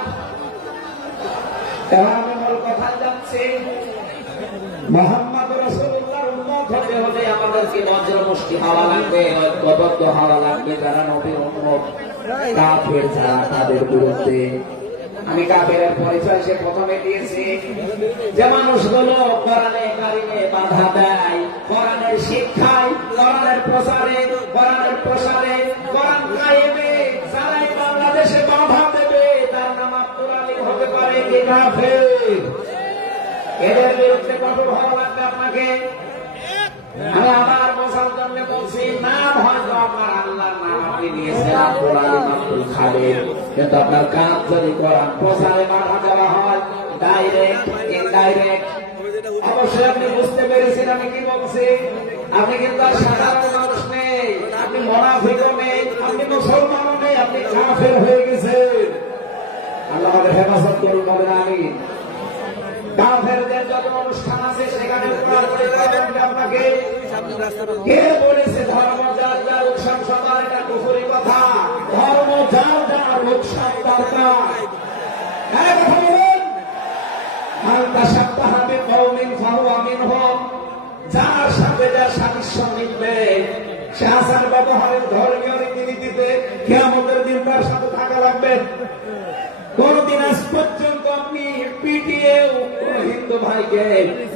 এবার আমি মূল কথায় যাচ্ছি। মুহাম্মদ রাসূলুল্লাহর উম্মত হতে হলে আমাদেরকে বজ্রমুষ্টি হওয়া লাগবে, ঐক্যবদ্ধ হওয়া লাগবে। যারা নবীর উম্মত, কাফের যারা, তাদের বিরুদ্ধে। আমি কাফেরের পরিচয় সে প্রথমে দিয়েছি, যে মানুষগুলো কোরআনে কারিমে বাধা দেয়, কোরআনের শিক্ষায়, কোরআনের প্রচারে, কোরআনের প্রসারে, কোরআন কায়েমে যারাই বাংলাদেশে বাধা দেবে, তার নাম আব্দুল আলী হতে পারে কি কাফের। এদের বিরুদ্ধে কঠোর হওয়া লাগবে আপনাকে। আমি আমার বোঝার জন্য বলছি, নাম হয়তো আপনার আল্লাহর নাম আপনি নিয়েছেন আব্দুল আলী, আব্দুল খালেদ, কিন্তু আপনার কাজ যদি কোরআন প্রচারে বাধা দেওয়া হয়, ডাইরেক্ট ইনডাইরেক্ট, অবশ্যই আপনি বুঝতে পেরেছেন আমি কি বলছি। আপনি কিন্তু আর সাধারণ মানুষ নেই, আপনি মুনাফিকও নেই, আপনি মুসলমানও নেই, আপনি কাফের হয়ে গেছেন। আল্লাহ আমাদের হেফাজত করুন, বলেন আমিন। কাফেরদের যত অনুষ্ঠান আছে সেখানে আপনাকে কে বলেছে ধর্ম যার যার উৎসব সবার, এটা কুফরি কথা। ধর্ম যার যার উৎসব দরকার। যার সাথে যার সাদৃশ্য মিলবে, সে আচার ব্যবহারের ধর্মীয় রীতিনীতিতে কিয়ামতের দিন তার সাথে থাকা লাগবে। কোনদিন আজ পর্যন্ত আপনি পিটিয়েও কোন হিন্দু ভাইকে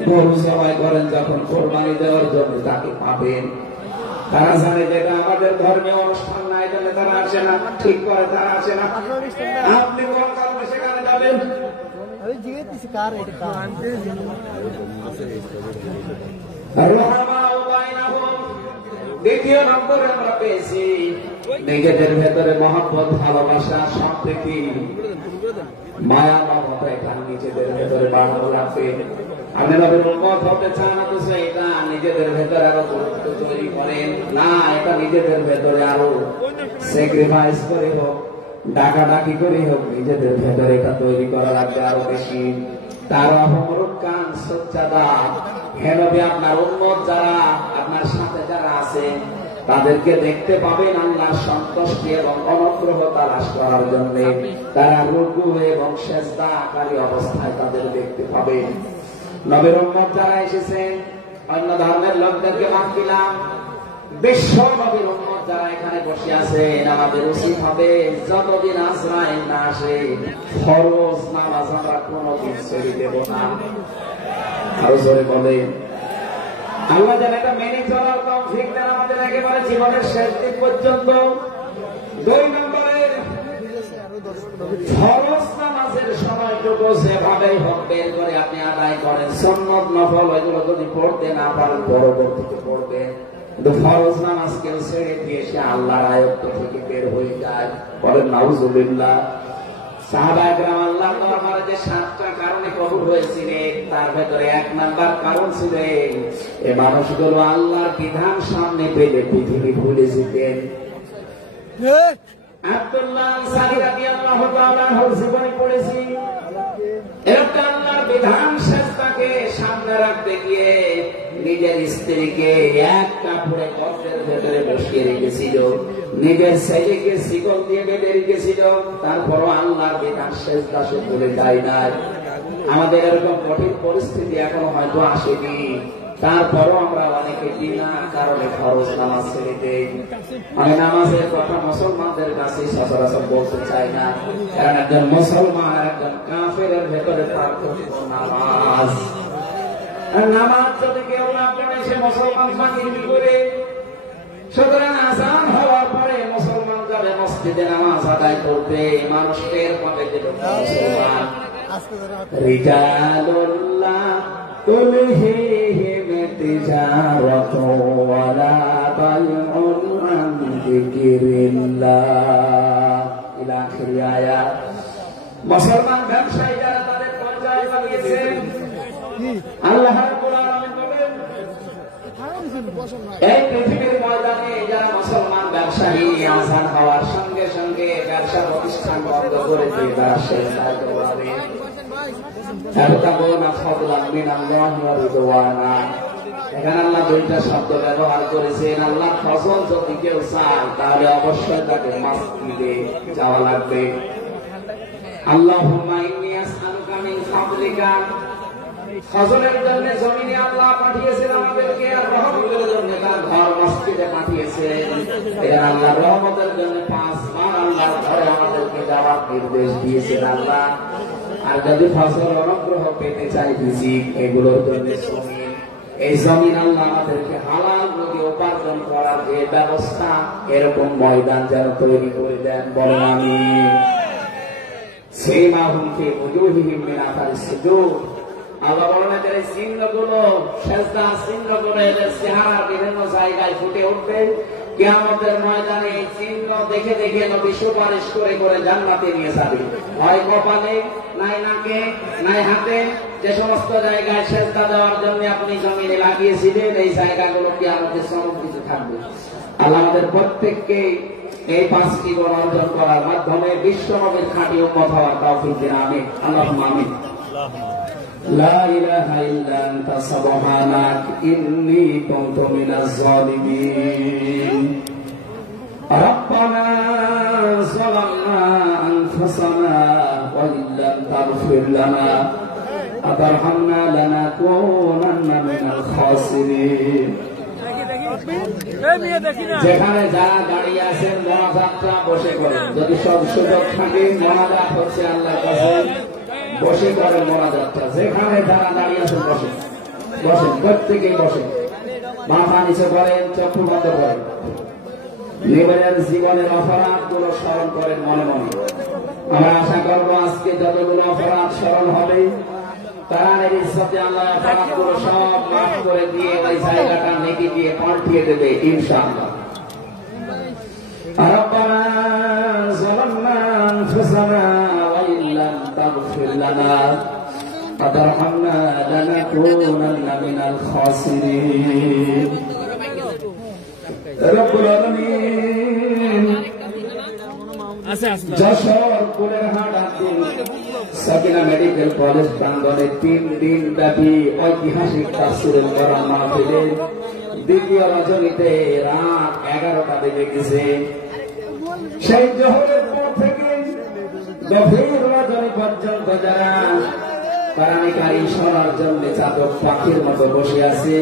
গরু জবাই করেন, যখন কোরবানি দেওয়ার জন্য তাকে পাবেন, তারা জানে যেটা আমাদের ধর্মীয় অনুষ্ঠান না, এটা তারা আসে না, ঠিক করে তারা আসে না। আপনি কোন কারণে সেখানে যাবেন? দ্বিতীয় নম্বরে আমরা পেয়েছি নিজেদের ভেতরে মহব্বত, ভালোবাসা, সম্প্রীতি, মায়া, মমতা, এটা নিজেদের ভেতরে বাড়ানো লাগবে। আপনি নবীর উম্মত হতে চান অথচ এটা নিজেদের ভেতরে আরো গুরুত্ব তৈরি করেন না, এটা নিজেদের ভেতরে আরো স্যাক্রিফাইস করে হোক, ডাকাডাকি করে হোক, নিজেদের ভেতরে এটা তৈরি করা লাগবে আরো বেশি। তার অহমরুকান সচ্চাদা হেনবে আপনার উম্মত যারা আপনার সাথে যারা আছে তাদেরকে দেখতে পাবেন আল্লাহর সন্তুষ্টি এবং অনুগ্রহ তালাশ করার জন্য। তারা রুকু এবং সেজদাকারী অবস্থায় তাদের দেখতে পাবেন। নবীর উম্মত যারা এসেছেন, অন্য ধর্মের লোকদেরকে বাদ দিলাম, বিশ্ব নবীর উম্মত যারা এখানে বসে আছেন, আমাদের উচিত হবে যতদিন আজরাইল না আসে ফরজ নামাজ আমরা কোনদিন ছেড়ে দেব না। আরো জোরে বলেন, আল্লাহ যেন এটা মেনে চলার তৌফিক দেন আমাদের একেবারে জীবনের শেষ দিন পর্যন্ত। 2 নম্বরে ফরজ নামাজের সময়টুকু যেভাবেই হোক বের করে আপনি আদায় করেন। সুন্নত নফল এগুলো যদি পড়তে না পারেন পরবর্তীতে পড়বেন, কিন্তু ফরজ নামাজ কেউ ছেড়ে দিয়ে সে আল্লাহর আয়ত্ত থেকে বের হয়ে যায়। বলেন নাউজুবিল্লাহ। সাহাবায়ে কেরাম আল্লাহর দরবারে যে 7টা কারণে কবুল হয়েছিলেন তার ভেতরে 1 নাম্বার কারণ ছিল এই মানুষগুলো আল্লাহর বিধান সামনে পেলে পৃথিবী ভুলে যেতেন। আব্দুল্লাহ আনসারী রাদিয়াল্লাহু তাআলা আনহুর জীবনী পড়েছি, একটা আল্লাহর বিধান শেষটাকে সামনে রাখতে গিয়ে নিজের স্ত্রীকে এক কাপড়ে গর্তের ভেতরে বসিয়ে রেখেছিল, নিজের ছেলেকে শিকল দিয়ে বেঁধে রেখেছিল, তারপরও আল্লাহর বিধান শেষটা সে ভুলে যায় না। আমাদের এরকম কঠিন পরিস্থিতি এখনো হয়তো আসেনি, তারপরও আমরা অনেকে বিনা কারণে ফরজ নামাজ ছেড়ে দেই। আমি নামাজের কথা মুসলমানদের কাছে সচরাচর বলতে চাই না, কারণ একজন মুসলমান আর একজন কাফেরের ভেতরে পার্থক্য নামাজ। আর নামাজ যদি কেউ না পড়ে সে মুসলমান ফাঁকি করে। সুতরাং আযান হওয়ার পরে মুসলমান যাবে মসজিদে নামাজ আদায় করতে, মানুষ টের পাবে যে মুসলমান। রিজালুল্লাহ তুলহিহিম তিজারাতু ওয়ালা বাইউন আন যিকরিল্লাহ ইলা আখির আয়াত। মুসলমান ব্যবসায়ী যারা তাদের পর্যায়ে বানিয়েছেন, আল্লাহ রাব্বুল আলামিন বলেন এই পৃথিবীর ময়দানে যারা মুসলমান ব্যবসায়ী আযান হওয়ার সঙ্গে সঙ্গে ব্যবসা প্রতিষ্ঠান বন্ধ করে দিয়ে তারা সেজদায় দৌড়াবে। এখানে আল্লাহ 2টা শব্দ ব্যবহার করেছেন। আল্লাহ ফজল যদি কেউ চায় তাহলে অবশ্যই তাকে মসজিদে যাওয়া লাগবে। আল্লাহুম্মা ইন্নী আসআলুকা মিন ফাদলিকা, ফজলের জন্য জমিনে আল্লাহ পাঠিয়েছেন আমাদেরকে, আর রহমতের জন্য তার ঘর মসজিদে পাঠিয়েছেন। এখানে আল্লাহ রহমতের জন্য 5 বার আল্লাহর ঘরে আমাদেরকে যাওয়ার নির্দেশ দিয়েছেন আল্লাহ। আর যদি ফসল অনুগ্রহ পেতে চাই রিজিক, এগুলোর জন্য জমিন, এই জমিন আল্লাহ আমাদেরকে হালাল রুজি উপার্জন করার যে ব্যবস্থা, এরকম ময়দান যেন তৈরি করে দেন। বলেন আমিন। সীমাহুম ফি উজুহিহিম মিন আথারিস সুজুদ। আল্লাহ বলেন এদের চিহ্নগুলো, সেজদা চিহ্নগুলো এদের চেহারার বিভিন্ন জায়গায় ফুটে উঠবে। কিয়ামতের ময়দানে এই চিহ্ন দেখে দেখে নবী সুপারিশ করে করে জান্নাতে নিয়ে যাবে। হয় কপালে, নাই নাকে, নাই হাতে, যে সমস্ত জায়গায় সেজদা দেওয়ার জন্য আপনি জমিনে লাগিয়েছিলেন এই জায়গাগুলো কিয়ামতে সংরক্ষিত থাকবে। আল্লাহ আমাদের প্রত্যেককে এই 5টি গুণ অর্জন করার মাধ্যমে বিশ্ব নবীর খাঁটি উম্মত হওয়ার তৌফিক দিন। আমিন। আল্লাহুম্মা আমিন। লা ইলাহা ইল্লা আনতা সুবহানাক ইন্নী কুনতু মিনাজ জালিমিন। রব্বানা যালামনা আনফুসানা ওয়া ইল্লাম তাগফির লানা ওয়া তারহামনা লানাকুনান্না মিনাল খাসিরিন। যেখানে যারা দাঁড়িয়ে আছেন মোনাজাতটা বসে করেন, যদি সব সুযোগ থাকে মোনাজাত হচ্ছে আল্লাহর কাছে, বসে করেন মোনাজাতটা। যেখানে যারা দাঁড়িয়ে আছেন বসেন, বসেন, প্রত্যেকে বসেন। মাথা নিচে করেন, চক্ষু বন্ধ করেন, নিজের জীবনের অপরাধ গুলো স্মরণ করেন মনে মনে। আমরা আশা করবো আজকে যতগুলো অপরাধ স্মরণ হবে তার ইজ্জতে আল্লাহ অপরাধ গুলো সব মাফ করে দিয়ে ওই জায়গাটা নেকি দিয়ে পাল্টিয়ে দেবে ইনশাআল্লাহ। ربنا ظلمنا أنفسنا وإن لم تغفر لنا وترحمنا لنكونن من الخاسرين رب العالمين যশোর কুলেরহাট সাকিনা মেডিকেল কলেজ প্রাঙ্গণে 3 দিন ব্যাপী ঐতিহাসিক তাফসীরুল কোরআন মাহফিলের দ্বিতীয় রজনীতে রাত 11টা বেজে গেছে। সেই জোহরের পর থেকে গভীর রজনী পর্যন্ত যারা কোরআনে কারীম শোনার জন্য চাতক পাখির মতো বসে আছে,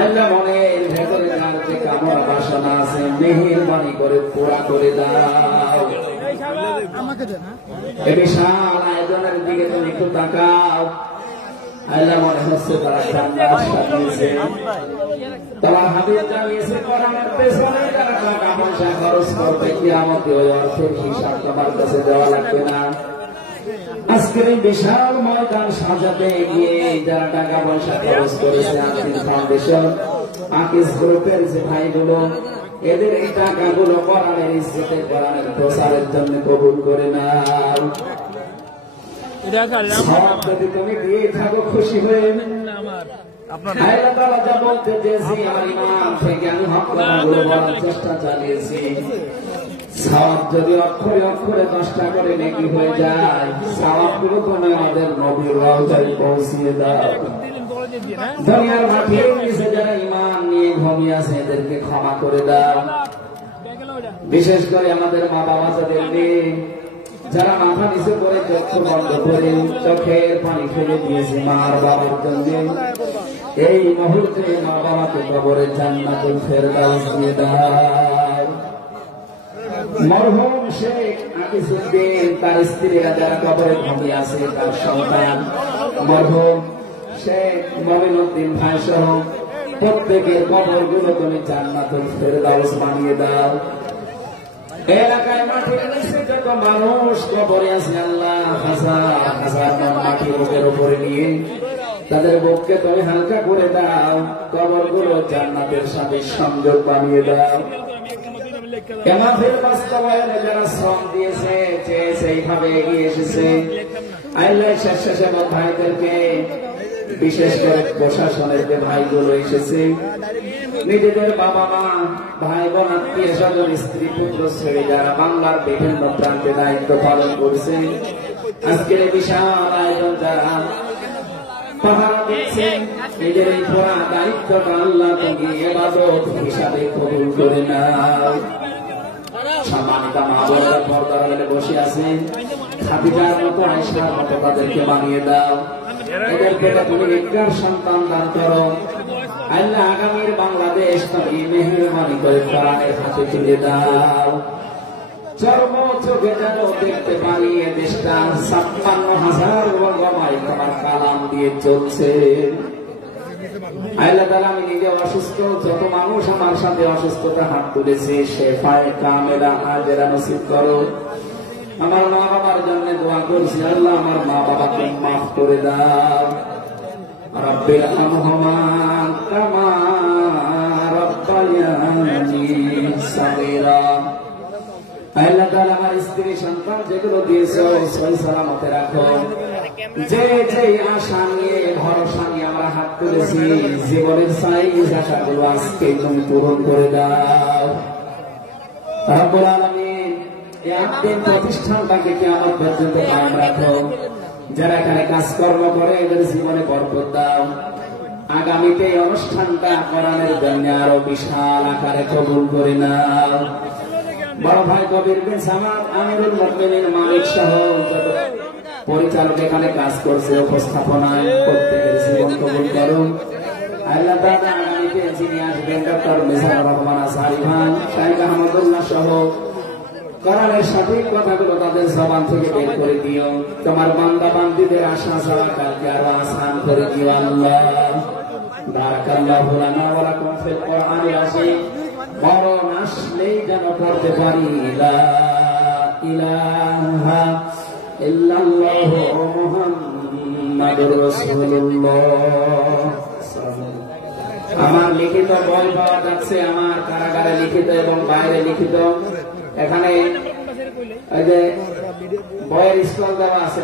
আল্লাহ মনের ভেতরে যার যে কামনা বাসনা আছে মেহেরবানি করে পুরা করে দাও। এই বিশাল আয়োজনের দিকে তুমি একটু তাকাও। আল্লাহ মনে হচ্ছে তারা জান্নাত সাজিয়েছে, তোমার হাবিব জানিয়েছে কোরআনের পেছনে যারা টাকা পয়সা খরচ করবে কিয়ামতে ওই অর্থের হিসাব তোমার কাছে দেওয়া লাগবে না। আজকের এই বিশাল ময়দান সাজাতে গিয়ে যারা টাকা পয়সা খরচ করেছে আকিস ফাউন্ডেশন, আকিস গ্রুপের যে ভাইগুলো, এদের এই টাকাগুলো কোরআনের ইজ্জতে কোরআনের প্রচারের জন্য কবুল করে নাও। সব যদি তুমি দিয়ে থাকো খুশি হয়ে চেষ্টা চালিয়েছি, সব যদি অক্ষরে অক্ষরে 10টা করে নেকি হয়ে যায়, সওয়াবগুলো তুমি আমাদের নবীর রওজায় পৌঁছিয়ে দাও। দুনিয়ার মাটির নিচে যারা ঈমান নিয়ে ঘুমিয়ে আছে এদেরকে ক্ষমা করে দাও। বিশেষ করে আমাদের মা বাবা যাদের নেই, যারা মাথা নিচে করে চক্ষু বন্ধ করে চোখের পানি ফেলে দিয়েছে মার বাবার জন্য, এই মুহূর্তে মা বাবাকে কবরে জান্নাতুল ফেরদাউস দিয়ে দাও। মরহুম শেখ আকিসউদ্দিন তার স্ত্রীরা যারা কবরে ঘুমিয়ে আছে, তার সন্তান মরহুম শেখ মমিনুদ্দিন ভাই সহ প্রত্যেকের কবরগুলো তুমি জান্নাতুল ফেরদাউস বানিয়ে দাও। এলাকায় মাটির নিচে যত মানুষ কবরে আছে আল্লাহ হাজার হাজার মাটি বুকের উপরে নিয়ে তাদের বুককে তুমি হালকা করে দাও, কবরগুলো জান্নাতের সাথে সংযোগ বানিয়ে দাও। এমাফের বাস্তবায়নে যারা শ্রম দিয়েছে চেয়েছে এইভাবে এগিয়ে এসেছে, আল্লাহ স্বেচ্ছাসেবক ভাইদেরকে, বিশেষ করে প্রশাসনের যে ভাইগুলো এসেছে নিজেদের বাবা মা ভাই বোন আত্মীয় স্বজন স্ত্রী পুত্র ছেড়ে যারা বাংলার বিভিন্ন প্রান্তে দায়িত্ব পালন করছে, আজকের বিশাল আয়োজন যারা পাহারা দিচ্ছে, নিজের এই পুরা দায়িত্বটা আল্লাহ তুমি ইবাদত হিসাবে কবুল করে নাও। সম্মানিত মা বোনেরা পর্দার আড়ালে বসে আছেন, খাদিজার মতো আয়েশার মতো তাদেরকে বানিয়ে দাও। এদের পেটে তুমি নেককার সন্তান দান করো আল্লাহ। আগামীর বাংলাদেশ তুমি মেহেরবানি করে কোরআনের হাতে তুলে দাও। চর্ম চোখে যেন দেখতে পারি এ দেশটা 56,000 বর্গমাইল তোমার কালাম দিয়ে চলছে। আল্লাহ তাআলা আমি নিজে অসুস্থ, যত মানুষ আমার সাথে অসুস্থতা হাত তুলেছে শেফায়ে কামেলা আজরা নসিব করো। আমার মা বাবার জন্য দোয়া করছি আল্লাহ আমার মা বাবাকে মাফ করে দাও। রব্বিল আরহামহুমা কামা রাব্বায়ানি সাগীরা। আল্লাহ তাআলা আমার স্ত্রী সন্তান যেগুলো দিয়েছো সহি সালামতে রাখো। যে যে আশা নিয়ে ভরসা নিয়ে আমরা হাত তুলেছি জীবনের সাইজ আশাগুলো আজকে তুমি পূরণ করে দাও। রব্বুল আলামিন এই আত্মিক প্রতিষ্ঠানটাকে কিয়ামত পর্যন্ত কায়েম রাখো। যারা এখানে কাজকর্ম করে এদের জীবনে বরকত দাও। আগামীতে এই অনুষ্ঠানটা কোরআনের জন্য আরো বিশাল আকারে কবুল করে নাও। বড় ভাই কবির বিন সামাদ আমিরুল মুমিনিন মালিক সহ যত পরিচালক এখানে কাজ করছে উপস্থাপনায় প্রত্যেকের জীবন কবুল করো আল্লাহ তাআলা। আগামীতে যিনি আসবেন ডক্টর মিজানুর রহমান আসারি ভাই, শাইখ আহমদুল্লাহ সহ কোরআনের সঠিক কথাগুলো তাদের জবান থেকে বের করে দিও। তোমার বান্দা বান্দীদের আশা যাওয়া কালকে আরো আসান করে দিও আল্লাহ। বারাকাল্লাহু লানা ওয়া লাকুম ফিল কোরআনিল আযীম। মরণ আসলেই যেন পড়তে পারি লা ইলাহা ইল্লাল্লাহু মুহাম্মাদুর রাসূলুল্লাহ। আমার লিখিত বই পাওয়া যাচ্ছে, আমার কারাগারে লিখিত এবং বাইরে লিখিত। এখানে এই যে বইয়ের স্টল দেওয়া আছে,